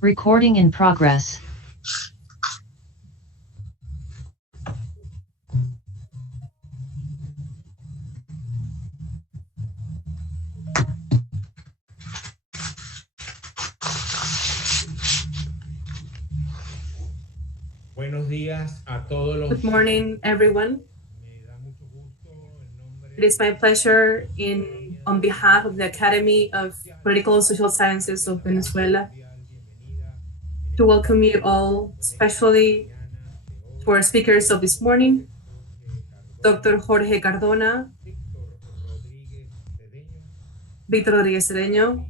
Recording in progress. Buenos días a todos los. Good morning, everyone. It is my pleasure on behalf of the Academy of Political and Social Sciences of Venezuela to welcome you all, especially to our speakers of this morning, Dr. Jorge Cardona, Víctor Rodríguez Cedeño,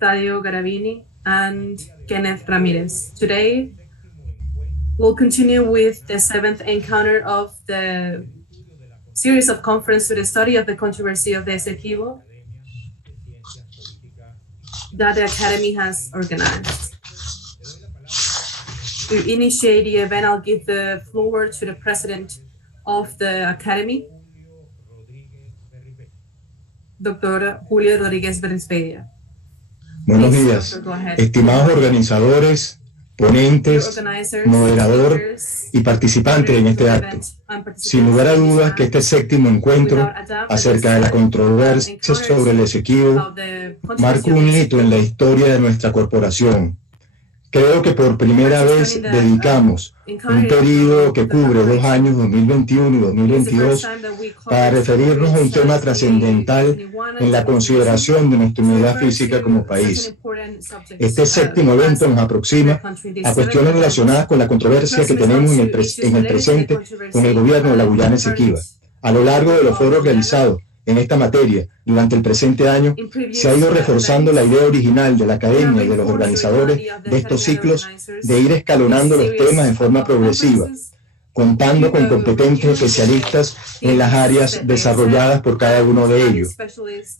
Sadio, Garavini, and Kenneth, Ramírez. Today, we'll continue with the 7th encounter of the series of conference to the study of the controversy of the Esequibo that the Academy has organized. To initiate the event, I'll give the floor to the president of the Academy, Dr. Julio Rodríguez Venezuela. Buenos días, estimados organizadores, ponentes, moderador y participantes en este acto. Sin lugar a dudas que este séptimo encuentro acerca de la controversia sobre el Esequibo marca un hito en la historia de nuestra corporación. Creo que por primera vez dedicamos un periodo que cubre 2 años, 2021 y 2022, para referirnos a un tema trascendental en la consideración de nuestra unidad física como país. Este séptimo evento nos aproxima a cuestiones relacionadas con la controversia que tenemos en el presente con el gobierno de la Guyana Esequiba. A lo largo de los foros realizados en esta materia durante el presente año, se ha ido reforzando la idea original de la academia y de los organizadores de estos ciclos de ir escalonando los temas de forma progresiva, contando con competentes especialistas en las áreas desarrolladas por cada uno de ellos,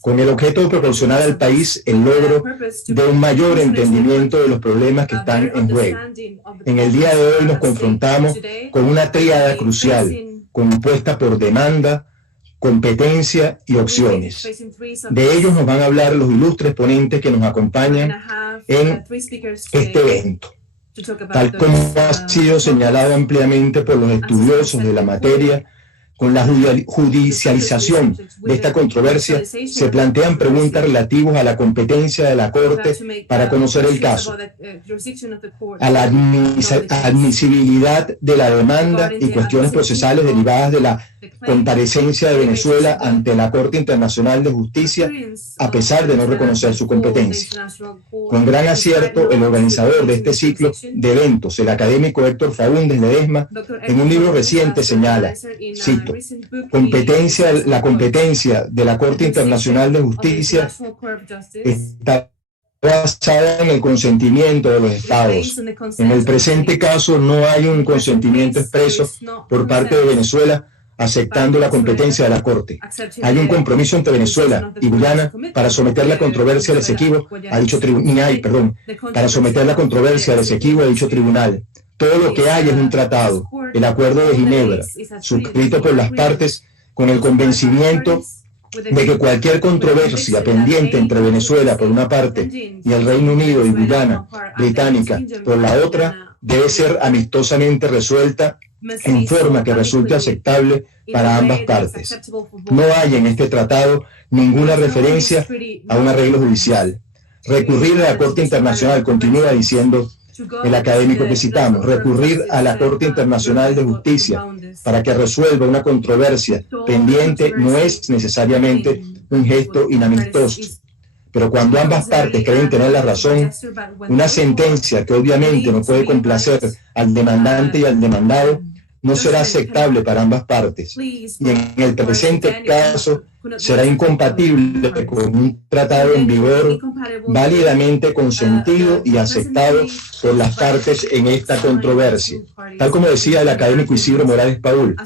con el objeto de proporcionar al país el logro de un mayor entendimiento de los problemas que están en juego. En el día de hoy nos confrontamos con una tríada crucial, compuesta por demanda, competencia y opciones. De ellos nos van a hablar los ilustres ponentes que nos acompañan en este evento. Tal como ha sido señalado ampliamente por los estudiosos de la materia, con la judicialización de esta controversia, se plantean preguntas relativas a la competencia de la Corte para conocer el caso, a la admisibilidad de la demanda y cuestiones procesales derivadas de la comparecencia de Venezuela ante la Corte Internacional de Justicia, a pesar de no reconocer su competencia. Con gran acierto, el organizador de este ciclo de eventos, el académico Héctor Faúndez Ledesma, en un libro reciente señala, cito, la competencia de la Corte Internacional de Justicia está basada en el consentimiento de los Estados. En el presente caso no hay un consentimiento expreso por parte de Venezuela aceptando la competencia de la Corte. Hay un compromiso entre Venezuela y Guyana para someter la controversia al Esequibo a dicho tribunal, para someter la controversia al Esequibo a dicho tribunal. Todo lo que hay es un tratado, el Acuerdo de Ginebra, suscrito por las partes con el convencimiento de que cualquier controversia pendiente entre Venezuela por una parte y el Reino Unido y Guyana Británica por la otra debe ser amistosamente resuelta en forma que resulte aceptable para ambas partes. No hay en este tratado ninguna referencia a un arreglo judicial. Recurrir a la Corte Internacional, continúa diciendo el académico que citamos, recurrir a la Corte Internacional de Justicia para que resuelva una controversia pendiente no es necesariamente un gesto inamistoso. Pero cuando ambas partes creen tener la razón, una sentencia que obviamente no puede complacer al demandante y al demandado no será aceptable para ambas partes. Y en el presente caso será incompatible con un tratado en vigor válidamente consentido y aceptado por las partes en esta controversia. Tal como decía el académico Isidro Morales Paul,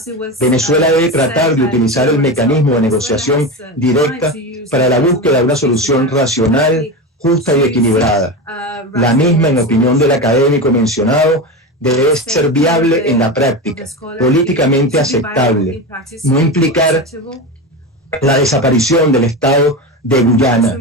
Venezuela debe tratar de utilizar el mecanismo de negociación directa para la búsqueda de una solución racional, justa y equilibrada. La misma, en opinión del académico mencionado, debe ser viable en la práctica, políticamente aceptable, no implicar la desaparición del Estado de Guyana,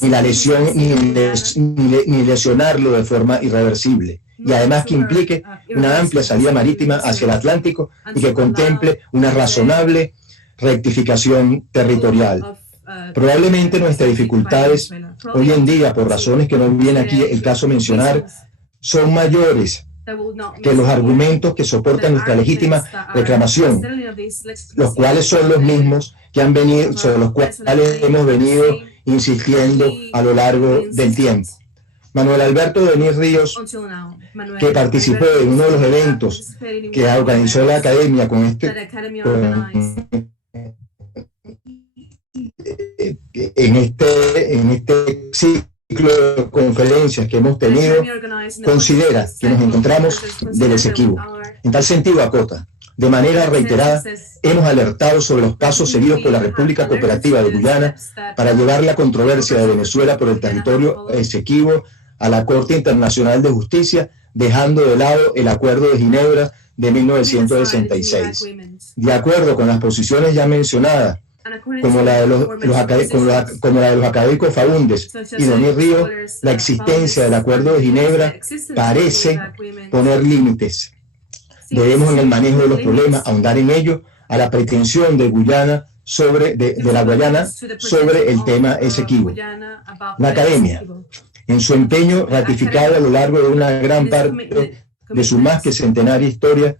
ni la lesión, ni lesionarlo de forma irreversible, y además que implique una amplia salida marítima hacia el Atlántico y que contemple una razonable rectificación territorial. Probablemente nuestras dificultades hoy en día, por razones que no viene aquí el caso mencionar, son mayores que los argumentos que soportan nuestra legítima reclamación, los cuales son los mismos que han venido, sobre los cuales hemos venido insistiendo a lo largo del tiempo. Manuel Alberto Denis Ríos, que participó en uno de los eventos que organizó la academia en este ciclo de conferencias que hemos tenido, considera que nos encontramos del exequivo. En tal sentido, acota: de manera reiterada, hemos alertado sobre los pasos seguidos por la República Cooperativa de Guyana para llevar la controversia de Venezuela por el territorio exequivo a la Corte Internacional de Justicia, dejando de lado el Acuerdo de Ginebra de 1966. De acuerdo con las posiciones ya mencionadas, como la de los académicos Faúndes y Denis Ríos, la existencia del Acuerdo de Ginebra parece poner límites. Debemos, en el manejo de los problemas, ahondar en ello a la pretensión de Guyana de la Guyana sobre el tema exequivo. La academia, en su empeño ratificado a lo largo de una gran parte de su más que centenaria historia,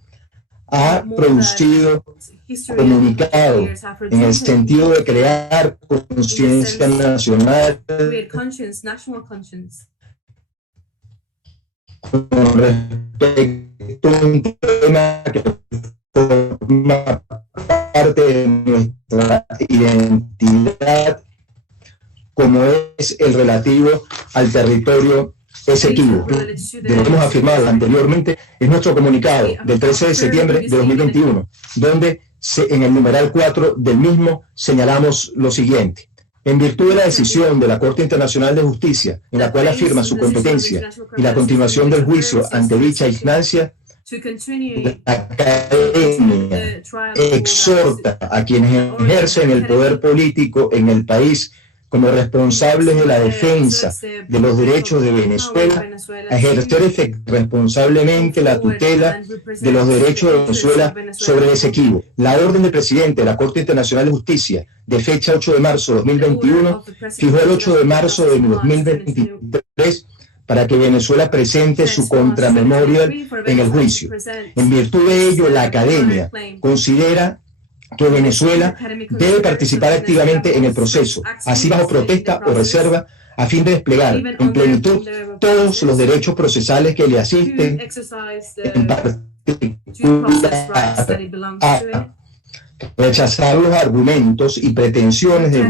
ha producido comunicado en el sentido de crear conciencia nacional con respecto a un tema que forma parte de nuestra identidad, como es el relativo al territorio exequivo. Debemos afirmado anteriormente, es nuestro comunicado del 13 de septiembre de 2021, donde en el numeral 4 del mismo señalamos lo siguiente: en virtud de la decisión de la Corte Internacional de Justicia, en la cual afirma su competencia y la continuación del juicio ante dicha instancia, la academia exhorta a quienes ejercen el poder político en el país como responsables de la defensa de los derechos de Venezuela, a ejercer responsablemente la tutela de los derechos de Venezuela sobre el exequivo. La orden del presidente de la Corte Internacional de Justicia, de fecha 8 de marzo de 2021, fijó el 8 de marzo de 2023 para que Venezuela presente su contramemoria en el juicio. En virtud de ello, la academia considera que Venezuela debe participar activamente en el proceso, así bajo protesta o reserva, a fin de desplegar en plenitud todos los derechos procesales que le asisten, en particular a rechazar los argumentos y pretensiones de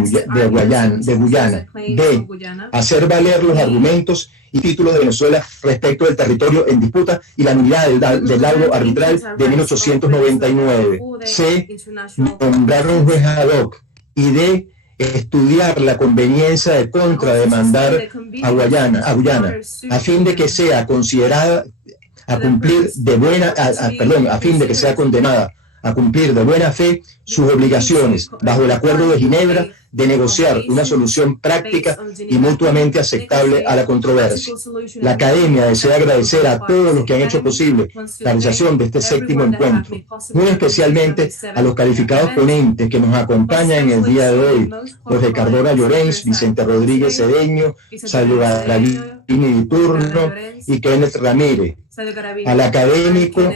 Guyana, b. hacer valer los argumentos y títulos de Venezuela respecto del territorio en disputa y la nulidad del laudo arbitral de 1899, c. nombrar un juez ad hoc, y d. estudiar la conveniencia de contrademandar a Guyana, a fin de que sea considerada a cumplir de buena, a fin de que sea condenada a cumplir de buena fe sus obligaciones bajo el Acuerdo de Ginebra de negociar una solución práctica y mutuamente aceptable a la controversia. La academia desea agradecer a todos los que han hecho posible la realización de este séptimo encuentro, muy especialmente a los calificados ponentes que nos acompañan en el día de hoy: Jorge Cardona, Llorens, Vicente Rodríguez, Cedeño, Sadio, Garavini, Víctor y Kenneth Ramírez. Al académico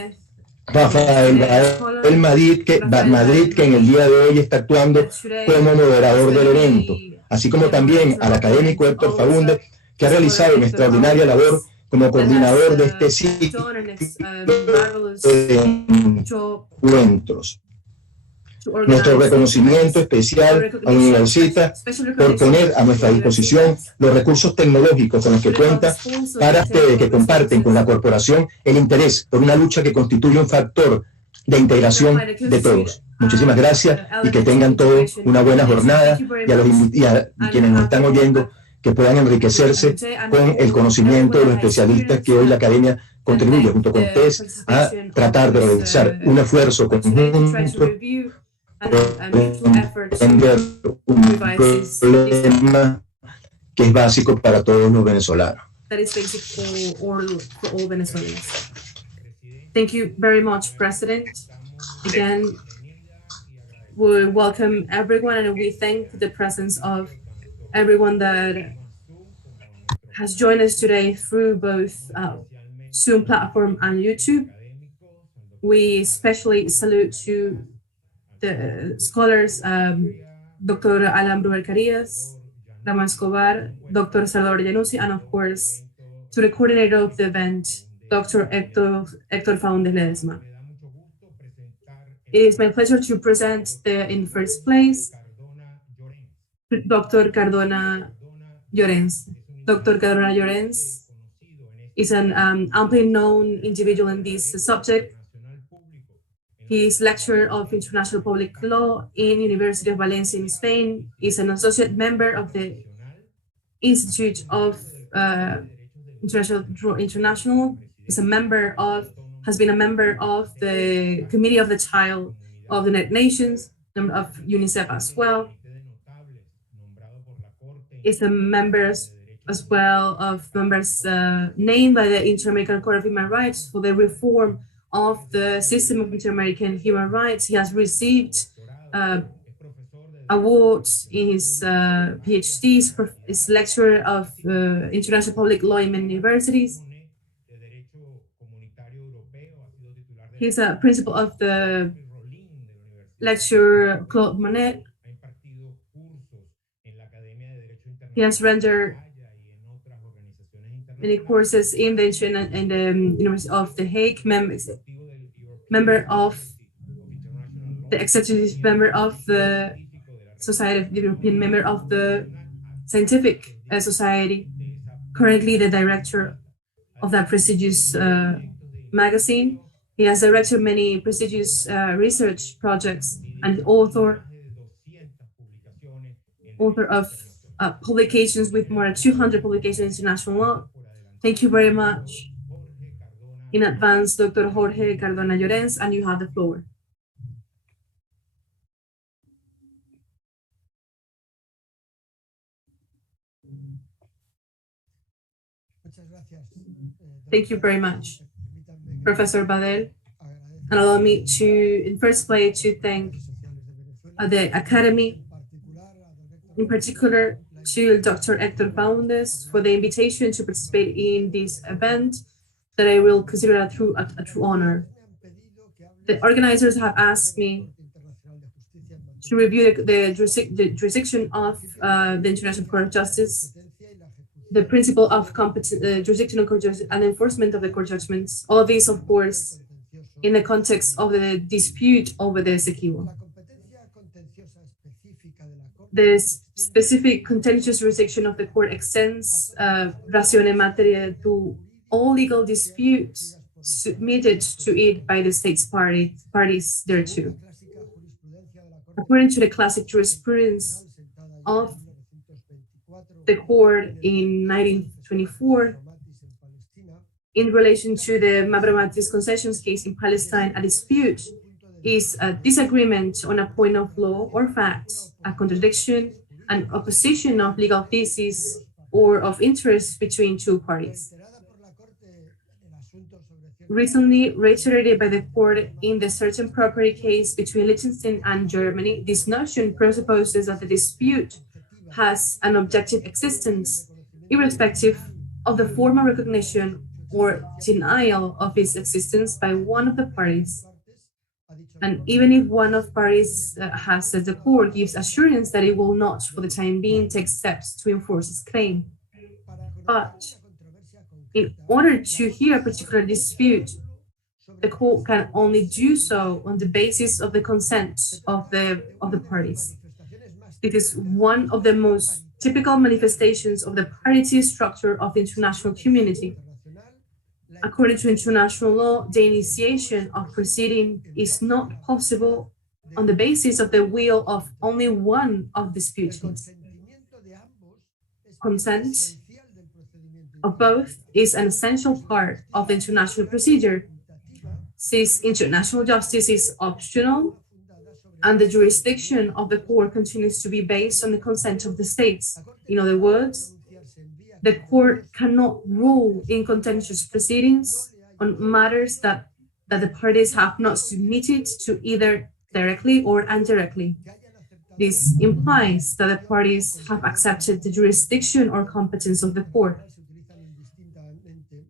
Rafael Madrid, que en el día de hoy está actuando como moderador del evento, así como también al académico Víctor Faúndez, que ha realizado una extraordinaria labor como coordinador de este ciclo de encuentros. Nuestro reconocimiento especial a la Universitas por poner a nuestra disposición los recursos tecnológicos con los que cuenta para ustedes que comparten con la corporación el interés por una lucha que constituye un factor de integración de todos. Muchísimas gracias y que tengan todos una buena jornada y a quienes nos están oyendo que puedan enriquecerse con el conocimiento de los especialistas que hoy la Academia contribuye junto con ustedes a tratar de realizar un esfuerzo conjunto entender un problema que es básico para todos los venezolanos. That is basic for all Venezuelans. Thank you very much, President. Again, we welcome everyone and we thank the presence of everyone that has joined us today through both Zoom platform and YouTube. We especially salute to the scholars, Dr. Alan Bruer-Carías, Ramón Escobar, Dr. Salvador Llanusi, and of course, to the coordinator of the event, Dr. Héctor Faúndez Ledesma. It is my pleasure to present in first place, Dr. Cardona Llorens. Dr. Cardona Llorens is an amply known individual in this subject. He is lecturer of international public law in University of Valencia in Spain. He's an associate member of the Institute of International. He's a member of, has been a member of the Committee of the Child of the United Nations, member of UNICEF as well. He's a member as well of members named by the Inter-American Court of Human Rights for the reform of the system of inter-American human rights. He has received awards in his PhDs, is lecturer of international public law in many universities. He's a principal of the lecture Claude Monet. He has rendered many courses in the University of The Hague, member of the executive member of the Society of the European, member of the Scientific Society, currently the director of that prestigious magazine. He has directed many prestigious research projects and author of publications with more than 200 publications in international law. Thank you very much in advance, Dr. Jorge Cardona Llorens, and you have the floor. Thank you very much, Professor Badel. And allow me to, in first place, to thank the Academy, in particular to Dr. Héctor Faúndez for the invitation to participate in this event that I will consider a true honor. The organizers have asked me to review the jurisdiction of the International Court of Justice, the principle of jurisdictional court justice and enforcement of the court judgments. All of these, of course, in the context of the dispute over the Essequibo. The specific contentious jurisdiction of the court extends ratione materia to all legal disputes submitted to it by the state's parties thereto. According to the classic jurisprudence of the court in 1924, in relation to the Mabramatis concessions case in Palestine, a dispute is a disagreement on a point of law or fact, a contradiction, an opposition of legal thesis, or of interest between two parties. Recently reiterated by the court in the certain property case between Liechtenstein and Germany, this notion presupposes that the dispute has an objective existence, irrespective of the formal recognition or denial of its existence by one of the parties. And even if one of the parties has, as the court gives assurance that it will not, for the time being, take steps to enforce its claim. But in order to hear a particular dispute, the court can only do so on the basis of the consent of the parties. It is one of the most typical manifestations of the parity structure of the international community. According to international law, the initiation of proceeding is not possible on the basis of the will of only one of disputants. Consent of both is an essential part of the international procedure, since international justice is optional and the jurisdiction of the court continues to be based on the consent of the states. In other words, the court cannot rule in contentious proceedings on matters that the parties have not submitted to either directly or indirectly. This implies that the parties have accepted the jurisdiction or competence of the court.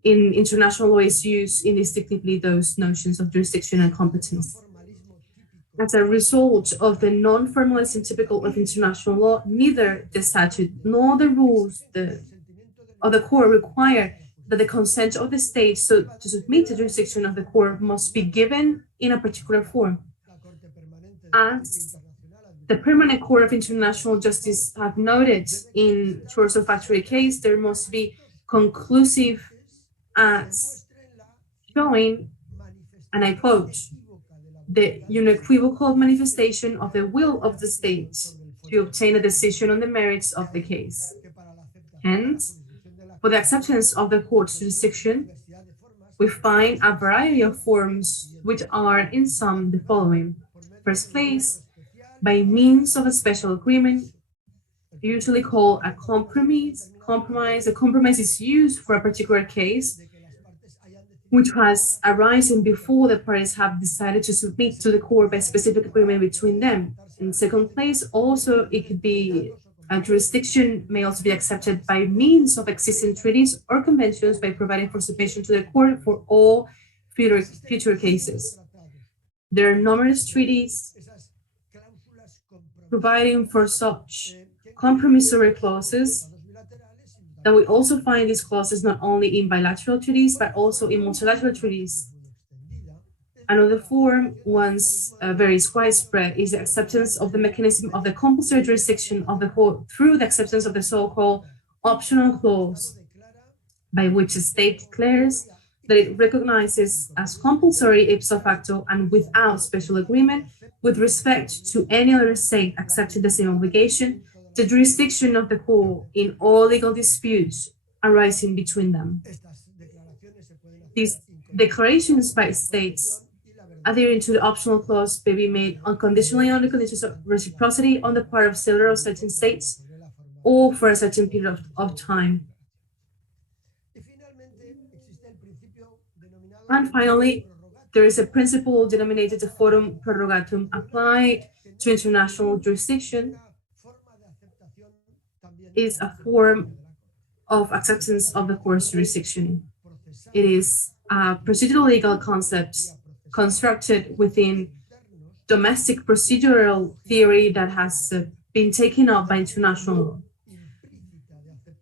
In international law is used indistinctively those notions of jurisdiction and competence. As a result of the non-formalism typical of international law, neither the statute nor the rules of the court require that the consent of the state to submit to jurisdiction of the court must be given in a particular form. As the Permanent Court of International Justice have noted in Choice of Factory case, there must be conclusive acts showing, and I quote, the unequivocal manifestation of the will of the state to obtain a decision on the merits of the case. Hence, for the acceptance of the court's jurisdiction, we find a variety of forms which are in sum the following. First place, by means of a special agreement, usually called a compromise. A compromise is used for a particular case which has arisen before the parties have decided to submit to the court by specific agreement between them. In second place, also it could be a jurisdiction may also be accepted by means of existing treaties or conventions by providing for submission to the court for all future cases. There are numerous treaties providing for such compromissory clauses that we also find these clauses not only in bilateral treaties, but also in multilateral treaties. Another form, once very widespread, is the acceptance of the mechanism of the compulsory jurisdiction of the court through the acceptance of the so-called optional clause, by which a state declares that it recognizes as compulsory ipso facto and without special agreement with respect to any other state accepting the same obligation, the jurisdiction of the court in all legal disputes arising between them. These declarations by states adhering to the optional clause may be made unconditionally on the conditions of reciprocity on the part of several certain states or for a certain period of time. And finally, there is a principle denominated the forum prorogatum applied to international jurisdiction. Is a form of acceptance of the court's jurisdiction. It is a procedural legal concept constructed within domestic procedural theory that has been taken up by international law.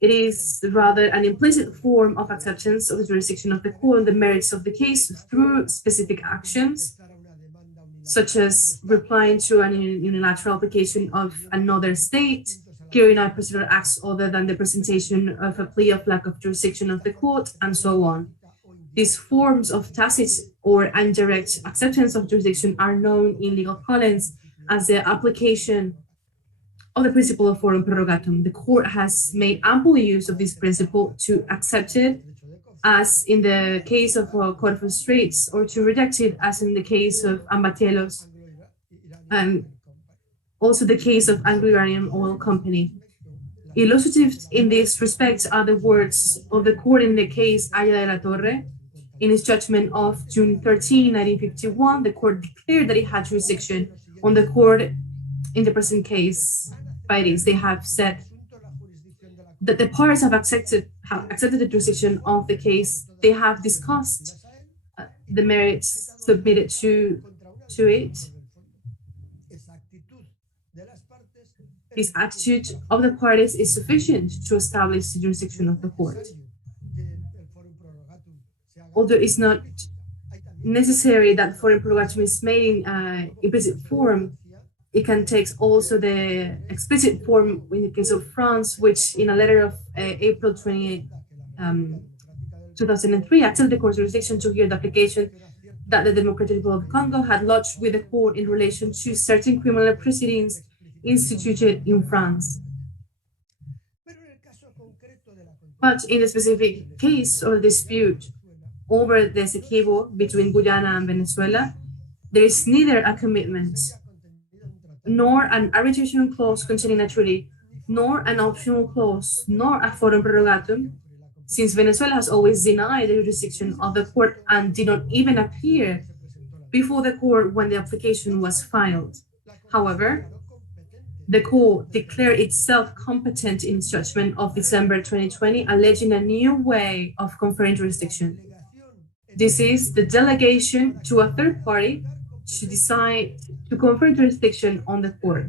It is rather an implicit form of acceptance of the jurisdiction of the court and the merits of the case through specific actions, such as replying to an unilateral application of another state, carrying out procedural acts other than the presentation of a plea of lack of jurisdiction of the court, and so on. These forms of tacit or indirect acceptance of jurisdiction are known in legal parlance as the application of the principle of forum prorogatum. The court has made ample use of this principle to accept it, as in the case of Code of Straits, or to reject it, as in the case of Ambatelos, and also the case of Anglo-Iranian Oil Company. Illustrative in this respect are the words of the court in the case Aya de la Torre. In its judgment of June 13, 1951, the court declared that it had jurisdiction on the court in the present case. By this, they have said that the parties have accepted the jurisdiction of the case. They have discussed the merits submitted to it. This attitude of the parties is sufficient to establish the jurisdiction of the court. Although it's not necessary that forum prorogatum is made in implicit form, it can take also the explicit form in the case of France, which in a letter of April 28, 2003, accepted the court's jurisdiction to hear the application that the Democratic Republic of Congo had lodged with the court in relation to certain criminal proceedings instituted in France. But in the specific case of dispute over the Essequibo between Guyana and Venezuela, there is neither a commitment, nor an arbitration clause containing a treaty, nor an optional clause, nor a forum prorogatum, since Venezuela has always denied the jurisdiction of the court and did not even appear before the court when the application was filed. However, the court declared itself competent in its judgment of December 2020, alleging a new way of conferring jurisdiction. This is the delegation to a third party to decide to confer jurisdiction on the court.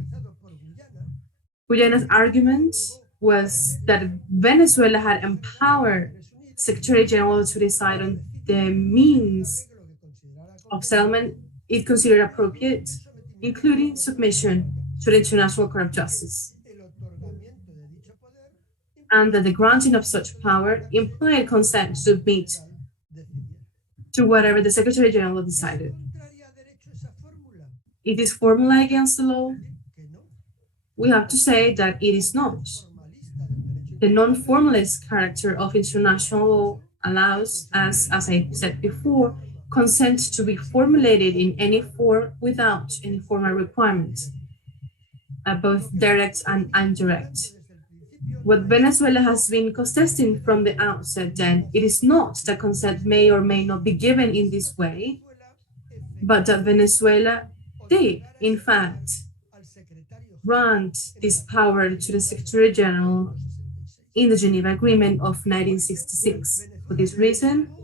Guyana's argument was that Venezuela had empowered Secretary General to decide on the means of settlement it considered appropriate, including submission to the International Court of Justice, and that the granting of such power implied consent to submit to whatever the Secretary General decided. It is formally against the law. We have to say that it is not. The non-formalist character of international law allows, as I said before, consent to be formulated in any form without any formal requirements, both direct and indirect. What Venezuela has been contesting from the outset, then, it is not that consent may or may not be given in this way, but that Venezuela did, in fact, grant this power to the Secretary General in the Geneva Agreement of 1966. For this reason,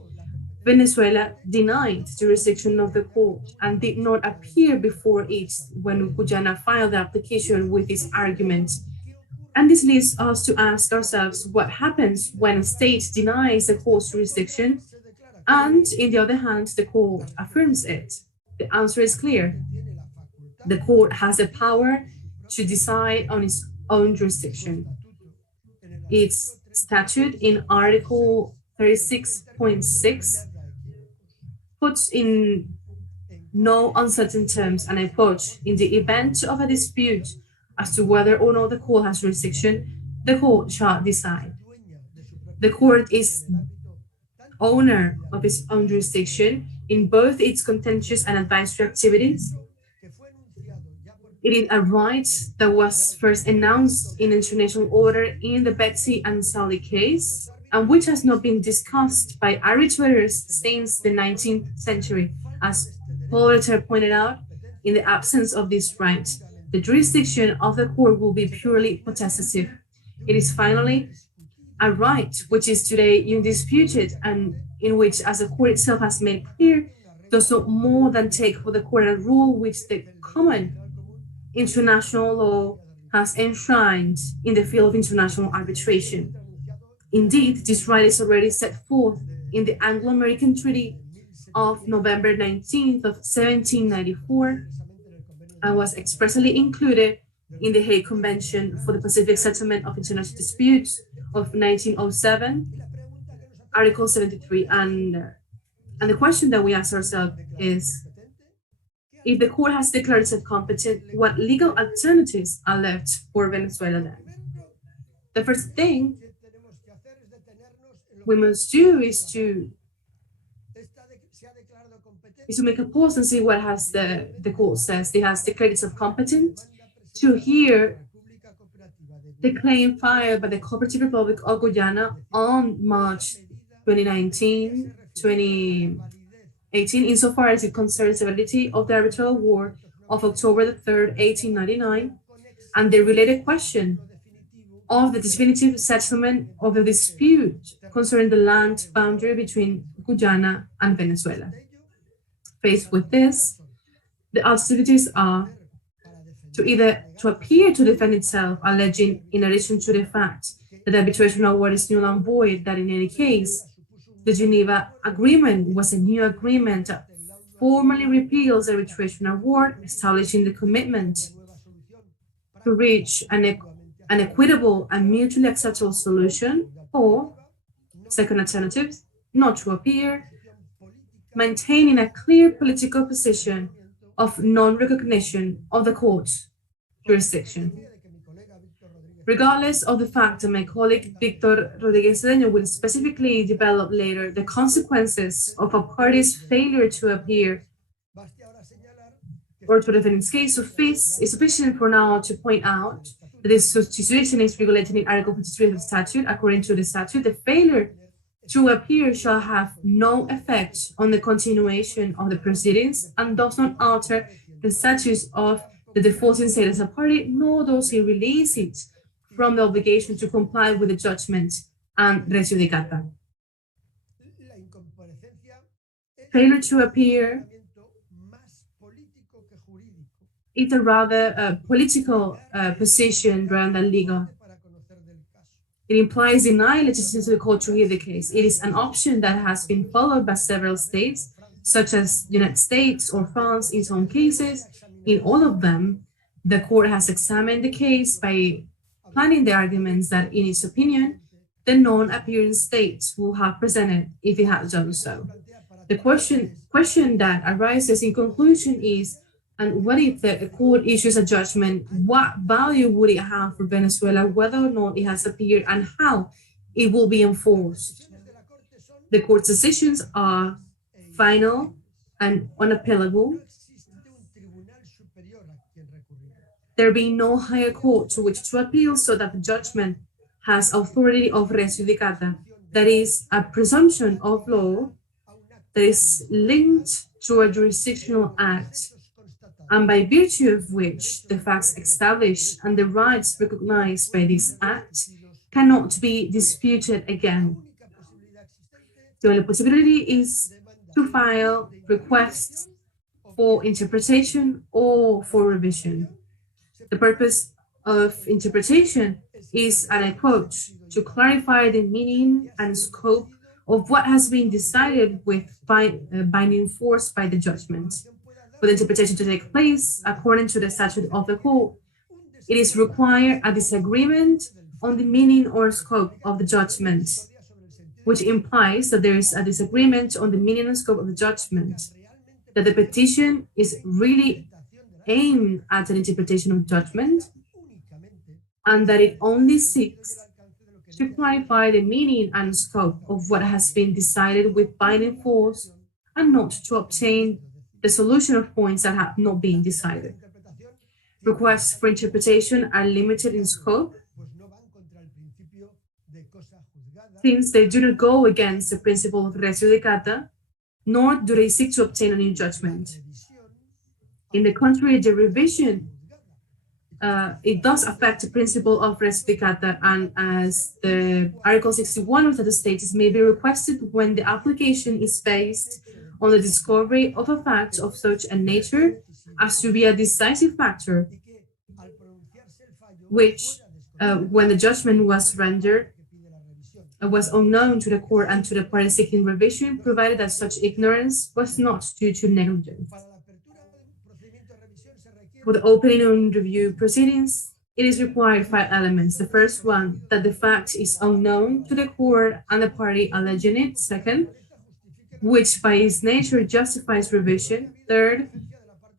Venezuela denied jurisdiction of the court and did not appear before it when Guyana filed the application with this argument. And this leads us to ask ourselves what happens when a state denies the court's jurisdiction and, in the other hand, the court affirms it. The answer is clear. The court has the power to decide on its own jurisdiction. Its statute in Article 36.6 puts in no uncertain terms, and I quote, in the event of a dispute as to whether or not the court has jurisdiction, the court shall decide. The court is owner of its own jurisdiction in both its contentious and advisory activities. It is a right that was first announced in international order in the Betsy and Sally case, and which has not been discussed by arbitrators since the 19th century. As Paul Ritter pointed out, in the absence of this right, the jurisdiction of the court will be purely possessive. It is finally a right which is today undisputed and in which, as the court itself has made clear, does not more than take for the court a rule which the common international law has enshrined in the field of international arbitration. Indeed, this right is already set forth in the Anglo-American Treaty of November 19th of 1794 and was expressly included in the Hague Convention for the Pacific Settlement of International Disputes of 1907, Article 73. And the question that we ask ourselves is, if the court has declared itself competent, what legal alternatives are left for Venezuela then? The first thing we must do is to make a pause and see what has the court says. It has declared itself competent to hear the claim filed by the Cooperative Republic of Guyana on March 2019, 2018, insofar as it concerns the validity of the arbitral award of October the 3rd, 1899, and the related question of the definitive settlement of the dispute concerning the land boundary between Guyana and Venezuela. Faced with this, the alternatives are to appear to defend itself, alleging, in addition to the fact that the arbitration award is null and void, that in any case, the Geneva Agreement was a new agreement that formally repeals the arbitration award, establishing the commitment to reach an equitable and mutually acceptable solution, or, second alternative, not to appear, maintaining a clear political position of non-recognition of the court's jurisdiction. Regardless of the fact that my colleague Víctor Rodríguez Cedeño will specifically develop later the consequences of a party's failure to appear or to defend its case, is sufficient for now to point out that this situation is regulated in Article 53 of the statute. According to the statute, the failure to appear shall have no effect on the continuation of the proceedings and does not alter the status of the defaulting state as a party, nor does it release it from the obligation to comply with the judgment and res judicata. Failure to appear is a rather political position rather than legal. It implies denying legitimacy to the court to hear the case. It is an option that has been followed by several states, such as the United States or France in some cases. In all of them, the court has examined the case by planning the arguments that, in its opinion, the non-appearing states will have presented if it had done so. The question that arises in conclusion is, and what if the court issues a judgment, what value would it have for Venezuela, whether or not it has appeared, and how it will be enforced? The court's decisions are final and unappealable. There being no higher court to which to appeal, so that the judgment has authority of res judicata, that is, a presumption of law that is linked to a jurisdictional act, and by virtue of which the facts established and the rights recognized by this act cannot be disputed again. The only possibility is to file requests for interpretation or for revision. The purpose of interpretation is, and I quote, to clarify the meaning and scope of what has been decided with binding force by the judgment. For the interpretation to take place, according to the statute of the court, it is required a disagreement on the meaning or scope of the judgment, which implies that there is a disagreement on the meaning and scope of the judgment, that the petition is really aimed at an interpretation of judgment, and that it only seeks to clarify the meaning and scope of what has been decided with binding force, and not to obtain the solution of points that have not been decided. Requests for interpretation are limited in scope, since they do not go against the principle of res judicata, nor do they seek to obtain a new judgment. In the contrary, the revision, it does affect the principle of res judicata, and as the Article 61 of the states, may be requested when the application is based on the discovery of a fact of such a nature as to be a decisive factor, which, when the judgment was rendered, was unknown to the court and to the party seeking revision, provided that such ignorance was not due to negligence. For the opening and review proceedings, it is required 5 elements. The first one, that the fact is unknown to the court and the party alleging it. Second, which by its nature justifies revision. Third,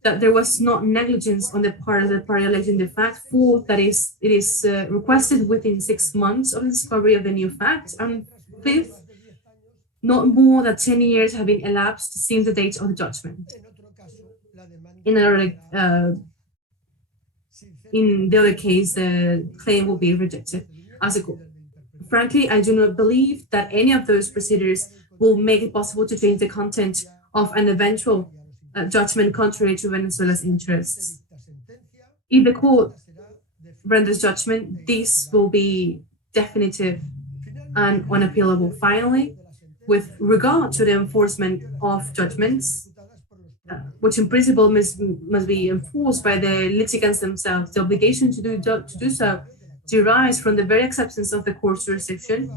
that there was not negligence on the part of the party alleging the fact. Fourth, that it is requested within 6 months of the discovery of the new fact. And fifth, not more than 10 years have been elapsed since the date of the judgment. In the other case, the claim will be rejected as a court. Frankly, I do not believe that any of those procedures will make it possible to change the content of an eventual judgment contrary to Venezuela's interests. If the court renders judgment, this will be definitive and unappealable. Finally, with regard to the enforcement of judgments, which in principle must be enforced by the litigants themselves, the obligation to do so derives from the very acceptance of the court's jurisdiction,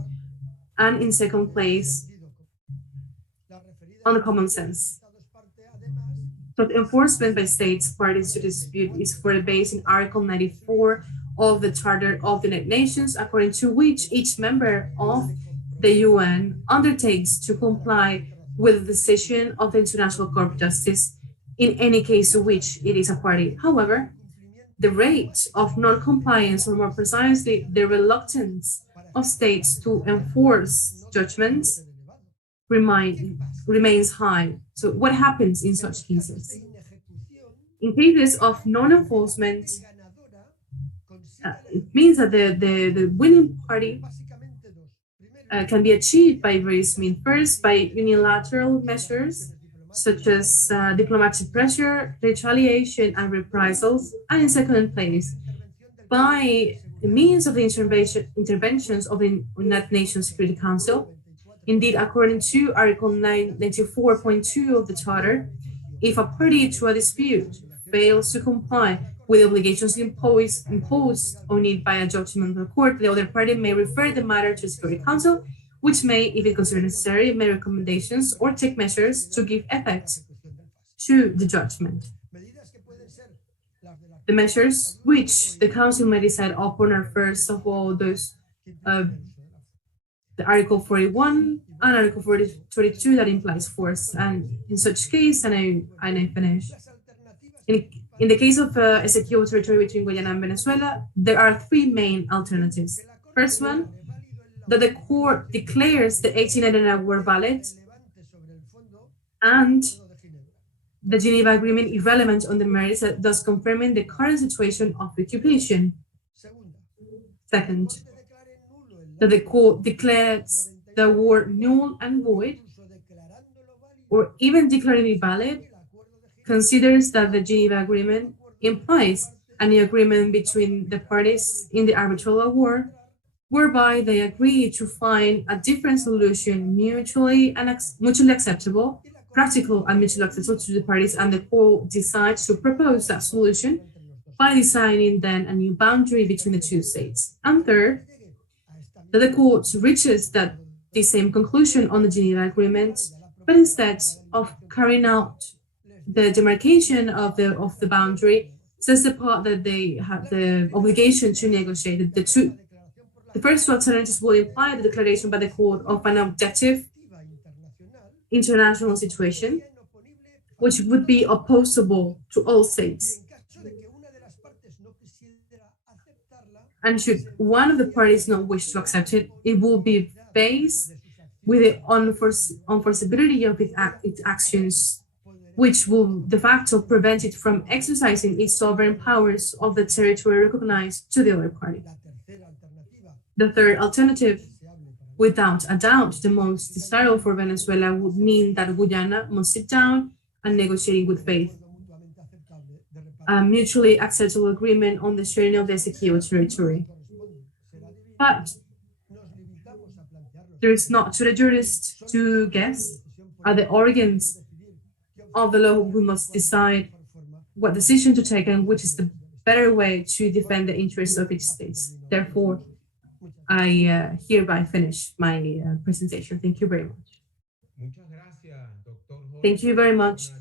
and in second place, on the common sense. But enforcement by states parties to dispute is further based in Article 94 of the Charter of the United Nations, according to which each member of the UN undertakes to comply with the decision of the International Court of Justice in any case to which it is a party. However, the rate of non-compliance, or more precisely, the reluctance of states to enforce judgments remains high. So what happens in such cases? In cases of non-enforcement, it means that the winning party can be achieved by various means. First, by unilateral measures, such as diplomatic pressure, retaliation, and reprisals. And in second place, by the means of the interventions of the United Nations Security Council. Indeed, according to Article 94.2 of the Charter, if a party to a dispute fails to comply with the obligations imposed on it by a judgment of the court, the other party may refer the matter to the Security Council, which may, if it considers necessary, make recommendations or take measures to give effect to the judgment. The measures which the Council may decide upon are, first of all, those the Article 41 and Article 42 that implies force. And in such case, and I finish. In the case of a secure territory between Guyana and Venezuela, there are three main alternatives. First one, that the court declares the 1899 war valid and the Geneva Agreement irrelevant on the merits, thus confirming the current situation of the occupation. Second, that the court declares the war null and void, or even declaring it valid, considers that the Geneva Agreement implies a new agreement between the parties in the arbitral award, whereby they agree to find a different solution mutually acceptable, practical and mutually acceptable to the parties, and the court decides to propose that solution by designing then a new boundary between the two states. And third, that the court reaches the same conclusion on the Geneva Agreement, but instead of carrying out the demarcation of the boundary, says the part that they have the obligation to negotiate. The first two alternatives will imply the declaration by the court of an objective international situation, which would be opposable to all states. And should one of the parties not wish to accept it, it will be faced with the unenforceability of its actions, which will de facto prevent it from exercising its sovereign powers of the territory recognized to the other party. The third alternative, without a doubt, the most desirable for Venezuela, would mean that Guyana must sit down and negotiate in good faith a mutually acceptable agreement on the sharing of the secure territory. But there is not to the jurists to guess are the organs of the law who must decide what decision to take and which is the better way to defend the interests of each state. Therefore, I hereby finish my presentation. Thank you very much. Thank you very much,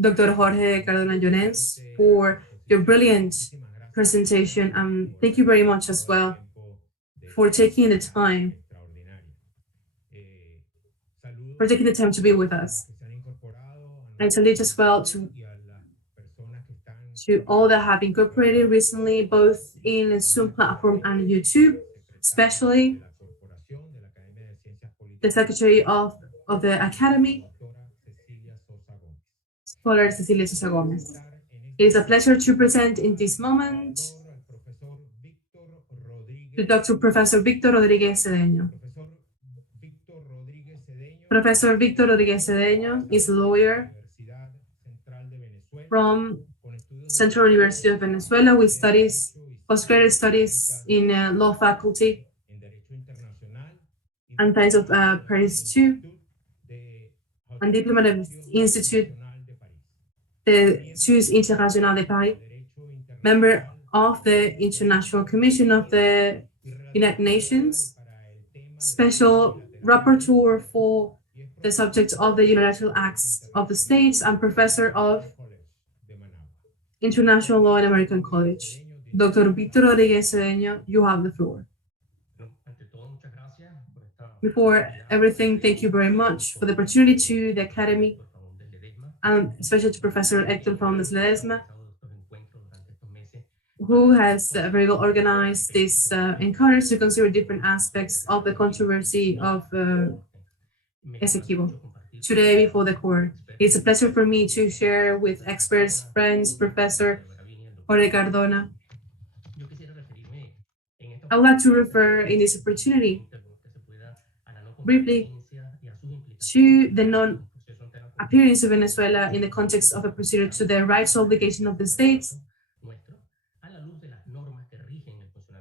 Dr. Jorge Cardona Llorens, for your brilliant presentation. And thank you very much as well for taking the time to be with us. And salute as well to all that have incorporated recently, both in the Zoom platform and YouTube, especially the Secretary of the Academy, Scholar Cecilia Sosa Gomez. It is a pleasure to present in this moment to Professor Víctor Rodríguez Cedeño. Professor Víctor Rodríguez Cedeño is a lawyer from Central University of Venezuela with postgraduate studies in law faculty and ties of Paris II, and diplomat of Institute de Sciences Internationales de Paris, member of the International Commission of the United Nations, special rapporteur for the subject of the unilateral acts of the states, and professor of International Law at American College. Dr. Víctor Rodríguez Cedeño, you have the floor. Before everything, thank you very much for the opportunity to the Academy, especially to Professor Héctor Faunes Ledesma, who has very well organized this encounters to consider different aspects of the controversy of Essequibo today before the court. It's a pleasure for me to share with experts, friends, Professor Jorge Cardona. I would like to refer in this opportunity briefly to the non-appearance of Venezuela in the context of a procedure to the rights obligation of the states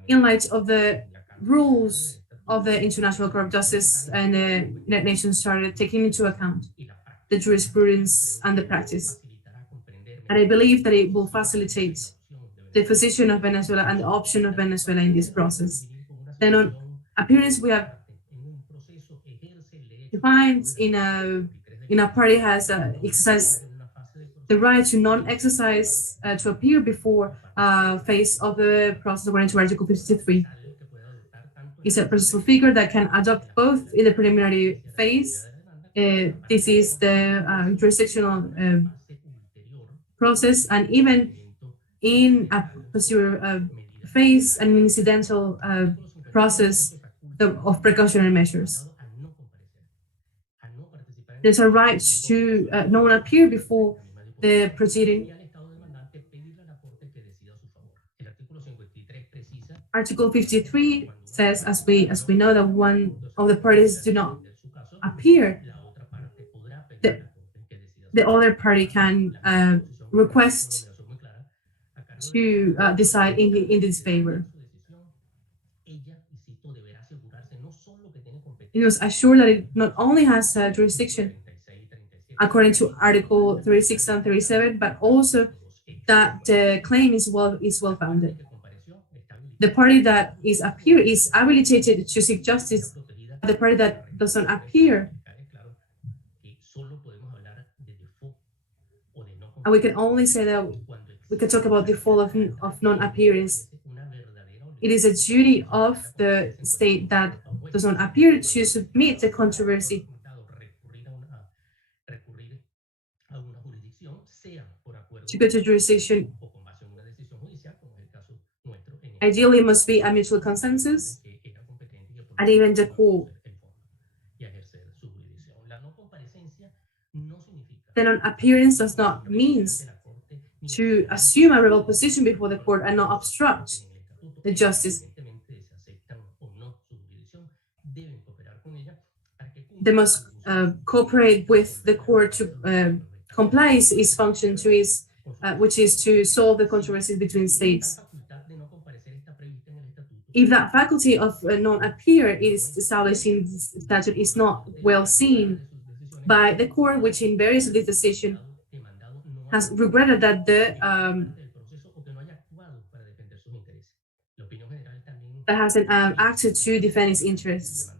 in light of the rules of the International Court of Justice and the United Nations Charter, taking into account the jurisprudence and the practice. And I believe that it will facilitate the position of Venezuela and the option of Venezuela in this process. The non-appearance we have defined in a party has exercised the right to non-exercise to appear before phase of the process according to Article 53. It's a processal figure that can adopt both in the preliminary phase. This is the jurisdictional process, and even in a procedure phase, an incidental process of precautionary measures. There's a right to not appear before the proceeding. Article 53 says, as we know, that one of the parties do not appear, the other party can request to decide in this favor. It was assured that it not only has jurisdiction according to Article 36 and 37, but also that the claim is well founded. The party that is habilitated to seek justice. The party that doesn't appear, and we can only say that we can talk about default of non-appearance. It is a duty of the state that does not appear to submit the controversy to go to jurisdiction. Ideally, it must be a mutual consensus, and even the court. The non-appearance does not mean to assume a rebel position before the court and not obstruct the justice. They must cooperate with the court to comply its function to its, which is to solve the controversies between states. If that faculty of non-appear is established in the statute is not well seen by the court, which in various of this decision has regretted that that hasn't acted to defend its interests.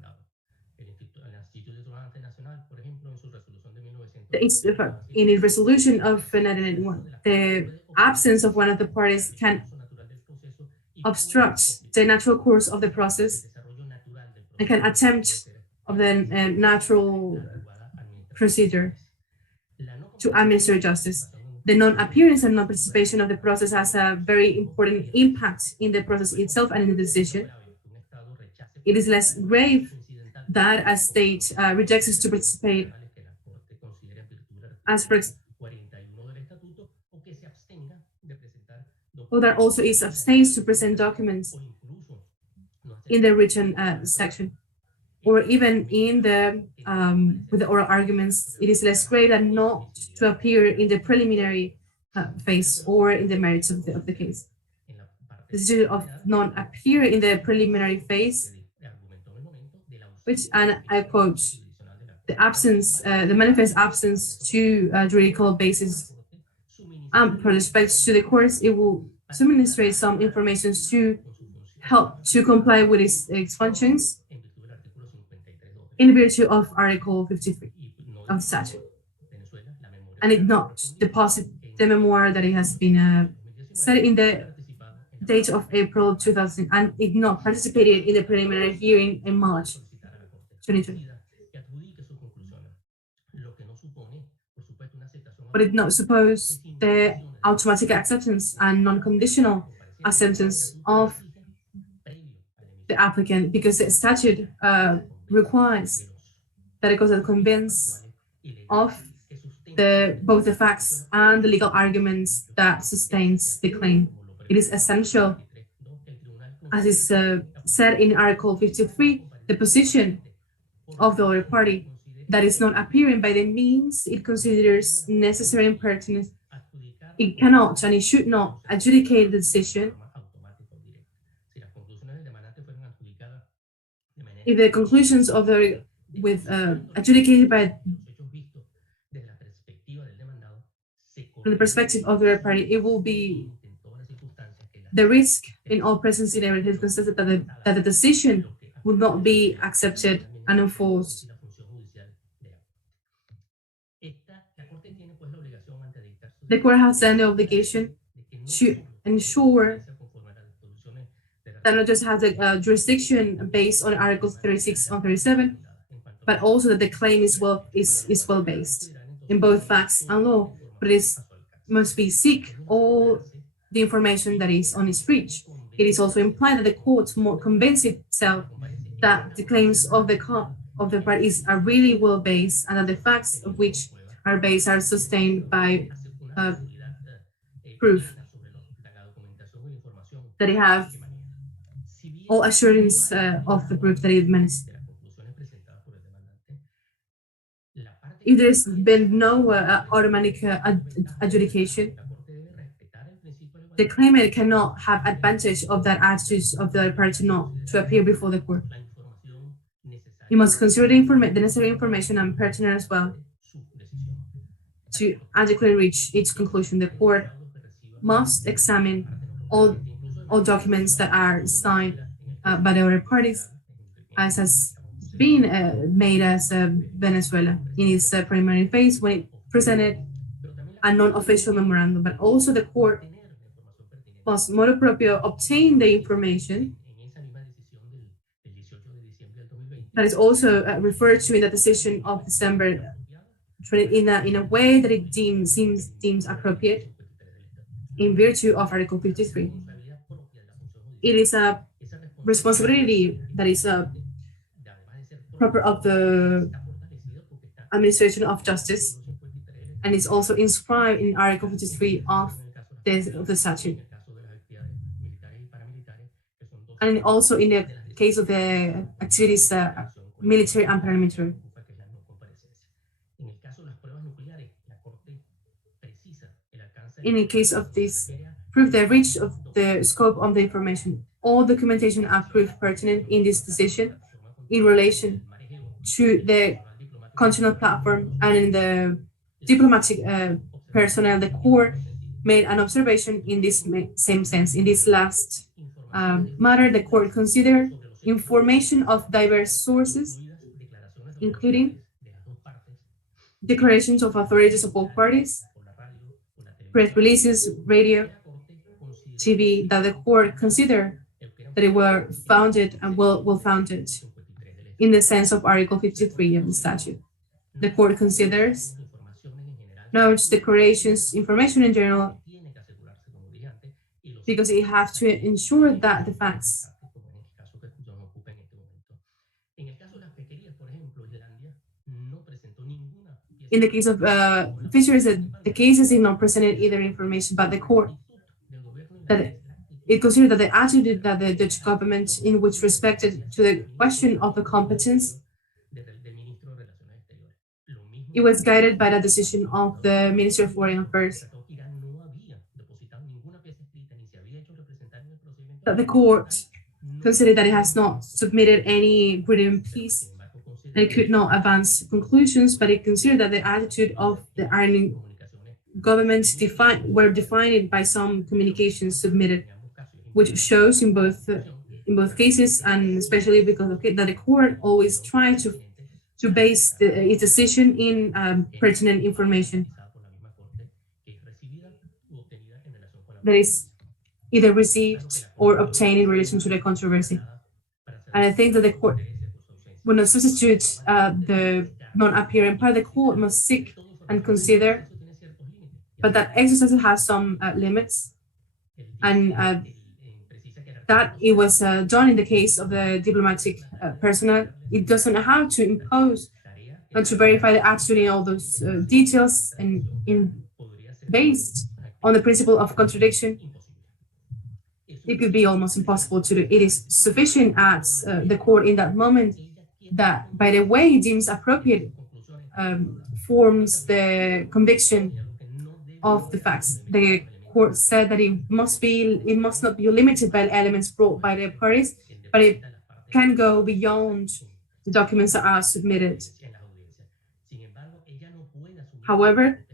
In a resolution of 1991, the absence of one of the parties can obstruct the natural course of the process and can attempt of the natural procedure to administer justice. The non-appearance and non-participation of the process has a very important impact in the process itself and in the decision. It is less grave that a state rejects to participate, as for or that also is abstains to present documents in the written section, or even in the with the oral arguments. It is less grave than not to appear in the preliminary phase or in the merits of the case. The decision of non-appear in the preliminary phase, which, and I quote, the absence, the manifest absence to juridical basis for respect to the courts, it will administrate some information to help to comply with its functions in virtue of Article 53 of the statute, and it not deposit the memoir that it has been set in the date of April 2000, and it not participated in the preliminary hearing in March 2020. But it not suppose the automatic acceptance and non-conditional acceptance of the applicant, because the statute requires that it goes to convince of both the facts and the legal arguments that sustains the claim. It is essential, as is said in Article 53, the position of the other party that is not appearing by the means it considers necessary and pertinent. It cannot and it should not adjudicate the decision if the conclusions of the adjudicated by from the perspective of the other party, it will be the risk in all present scenarios that the decision would not be accepted and enforced. The court has then the obligation to ensure that not just has a jurisdiction based on Articles 36 and 37, but also that the claim is well based in both facts and law, but it must be seek all the information that is on its reach. It is also implied that the court more convince itself that the claims of the parties are really well based and that the facts of which are based are sustained by proof that it have all assurance of the proof that it managed. If there's been no automatic adjudication, the claimant cannot have advantage of that attitude of the other party not to appear before the court. He must consider the necessary information and pertinent as well to adequately reach its conclusion. The court must examine all documents that are signed by the other parties, as has been made as Venezuela in its preliminary phase when it presented a non-official memorandum, but also the court must motu proprio obtain the information that is also referred to in the decision of December in a way that it deems appropriate in virtue of Article 53. It is a responsibility that is proper of the administration of justice, and is also inscribed in Article 53 of the statute. And also in the case of the activities, military and paramilitary. In the case of this, prove the reach of the scope of the information. All documentation are proof pertinent in this decision in relation to the continental platform, and in the diplomatic personnel. The court made an observation in this same sense. In this last matter, the court considered information of diverse sources, including declarations of authorities of both parties, press releases, radio, TV, that the court considered that it were founded and well-founded in the sense of Article 53 of the statute. The court considers notes, declarations, information in general, because it has to ensure that the facts. In the case of fisheries, the cases did not present either information, but the court that it considered that the attitude that the Dutch government, in which respected to the question of the competence, it was guided by the decision of the Ministry of Foreign Affairs. That the court considered that it has not submitted any written piece, and it could not advance conclusions, but it considered that the attitude of the Ireland government were defined by some communications submitted, which shows in both cases, and especially because of that the court always tried to base its decision in pertinent information that is either received or obtained in relation to the controversy. And I think that the court will not substitute the non-appearing part. The court must seek and consider, but that exercise has some limits, and that it was done in the case of the diplomatic personnel. It doesn't have to impose and to verify the attitude in all those details, and based on the principle of contradiction, it could be almost impossible to do. It is sufficient as the court in that moment that, by the way it deems appropriate, forms the conviction of the facts. The court said that it must not be limited by the elements brought by the parties, but it can go beyond the documents that are submitted. However,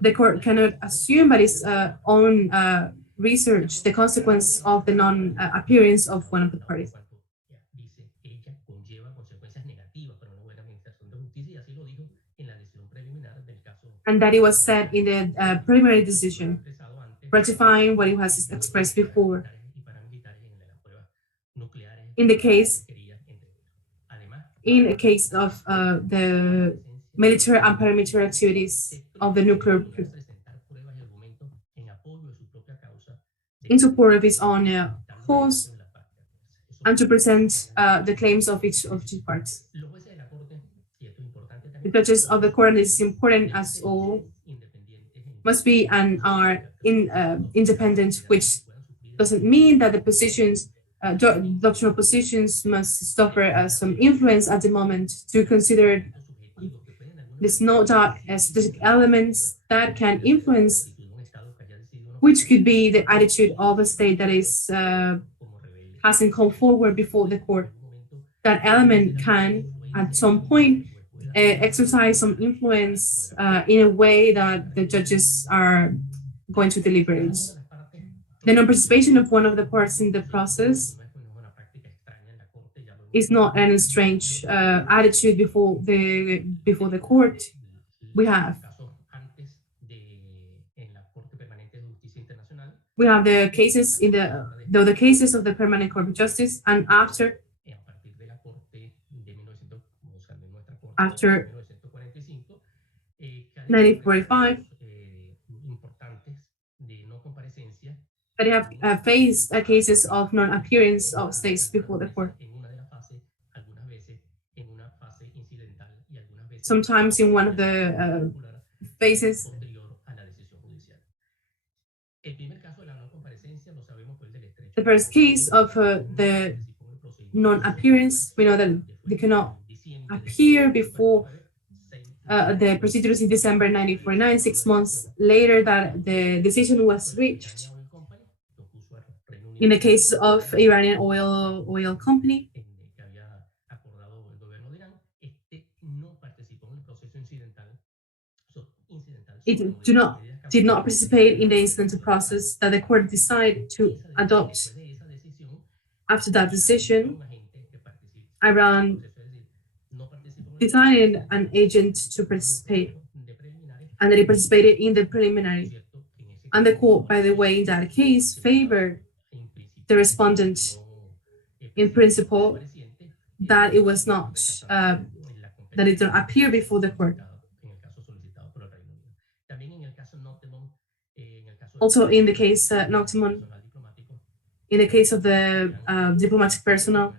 the court cannot assume by its own research the consequence of the non-appearance of one of the parties, and that it was said in the preliminary decision, ratifying what it has expressed before. In the case of the military and paramilitary activities of the nuclear group, in support of its own cause, and to present the claims of each of two parts. The judges of the court, and this is important as all, must be and are independent, which doesn't mean that the positions, doctrinal positions, must suffer some influence at the moment. To consider, there's no doubt specific elements that can influence, which could be the attitude of a state that is hasn't come forward before the court. That element can, at some point, exercise some influence in a way that the judges are going to deliberate. The non-participation of one of the parts in the process is not an strange attitude before the court. We have the cases in the cases of the Permanent Court of Justice, and after 1945, that have faced cases of non-appearance of states before the court, sometimes in one of the phases. The first case of the non-appearance, we know that they cannot appear before the procedures in December 1949, 6 months later that the decision was reached. In the case of Iranian oil company, it did not participate in the incidental process that the court decided to adopt. After that decision, Iran decided an agent to participate, and that he participated in the preliminary. And the court, by the way, in that case, favored the respondent in principle, that it was not, that it didn't appear before the court. Also, in the case Noctimon, in the case of the diplomatic personnel,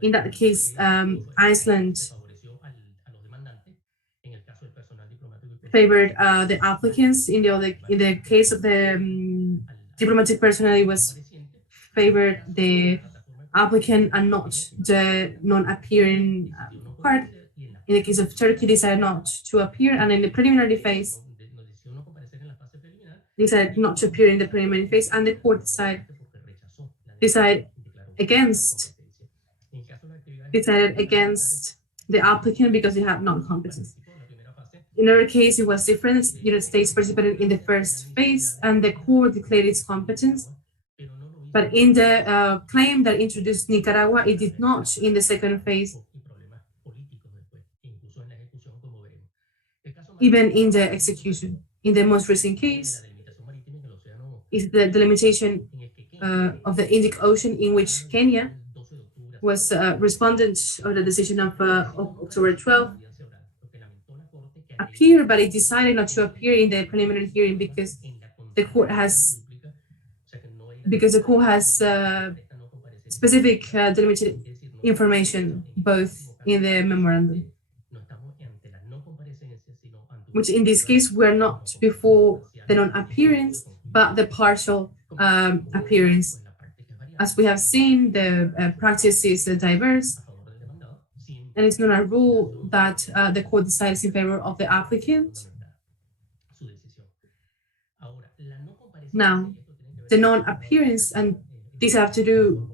in that case, Iceland favored the applicants. In the case of the diplomatic personnel, it was favored the applicant and not the non-appearing part. In the case of Turkey, decided not to appear, and in the preliminary phase, decided not to appear in the preliminary phase, and the court decided against the applicant because they had non-competence. In our case, it was different. The United States participated in the first phase, and the court declared its competence. But in the claim that introduced Nicaragua, it did not in the second phase, even in the execution. In the most recent case, is the delimitation of the Indic Ocean, in which Kenya, was respondent of the decision of October 12th, appeared, but it decided not to appear in the preliminary hearing because the court has specific delimited information both in the memorandum, which in this case we're not before the non-appearance but the partial appearance. As we have seen, the practice is diverse, and it's not a rule that the court decides in favor of the applicant. Now, the non-appearance, and these have to do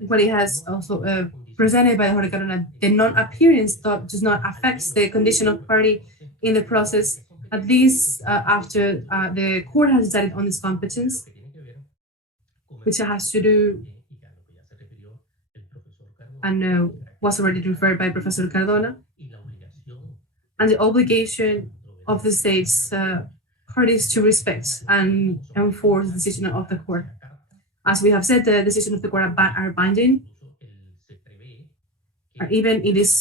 what it has also presented by Jorge Cardona, the non-appearance does not affect the condition of party in the process, at least after the court has decided on its competence, which has to do, and was already referred by Professor Cardona, and the obligation of the state's parties to respect and enforce the decision of the court. As we have said, the decision of the court are binding, or even it is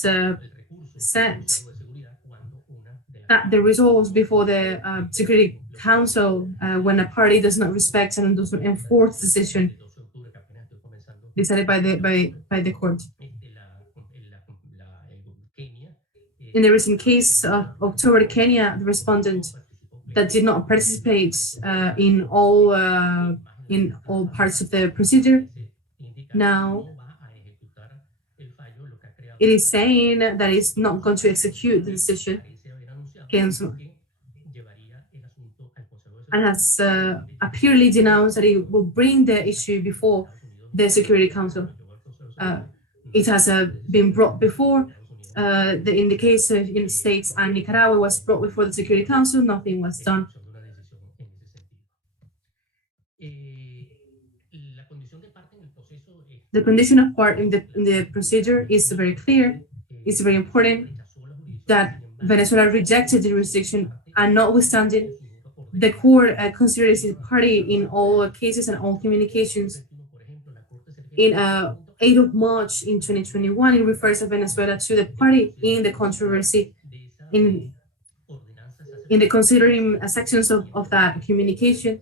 said that the results before the Security Council, when a party does not respect and does not enforce the decision decided by the court. In the recent case of October, Kenya, the respondent that did not participate in all parts of the procedure, now it is saying that it's not going to execute the decision, and has apparently denounced that it will bring the issue before the Security Council. It has been brought before. In the case of United States and Nicaragua was brought before the Security Council, nothing was done. The condition of part in the procedure is very clear. It's very important that Venezuela rejected the jurisdiction, and notwithstanding, the court considers it party in all cases and all communications. In 8 of March in 2021, it refers to Venezuela to the party in the controversy in the considering sections of that communication,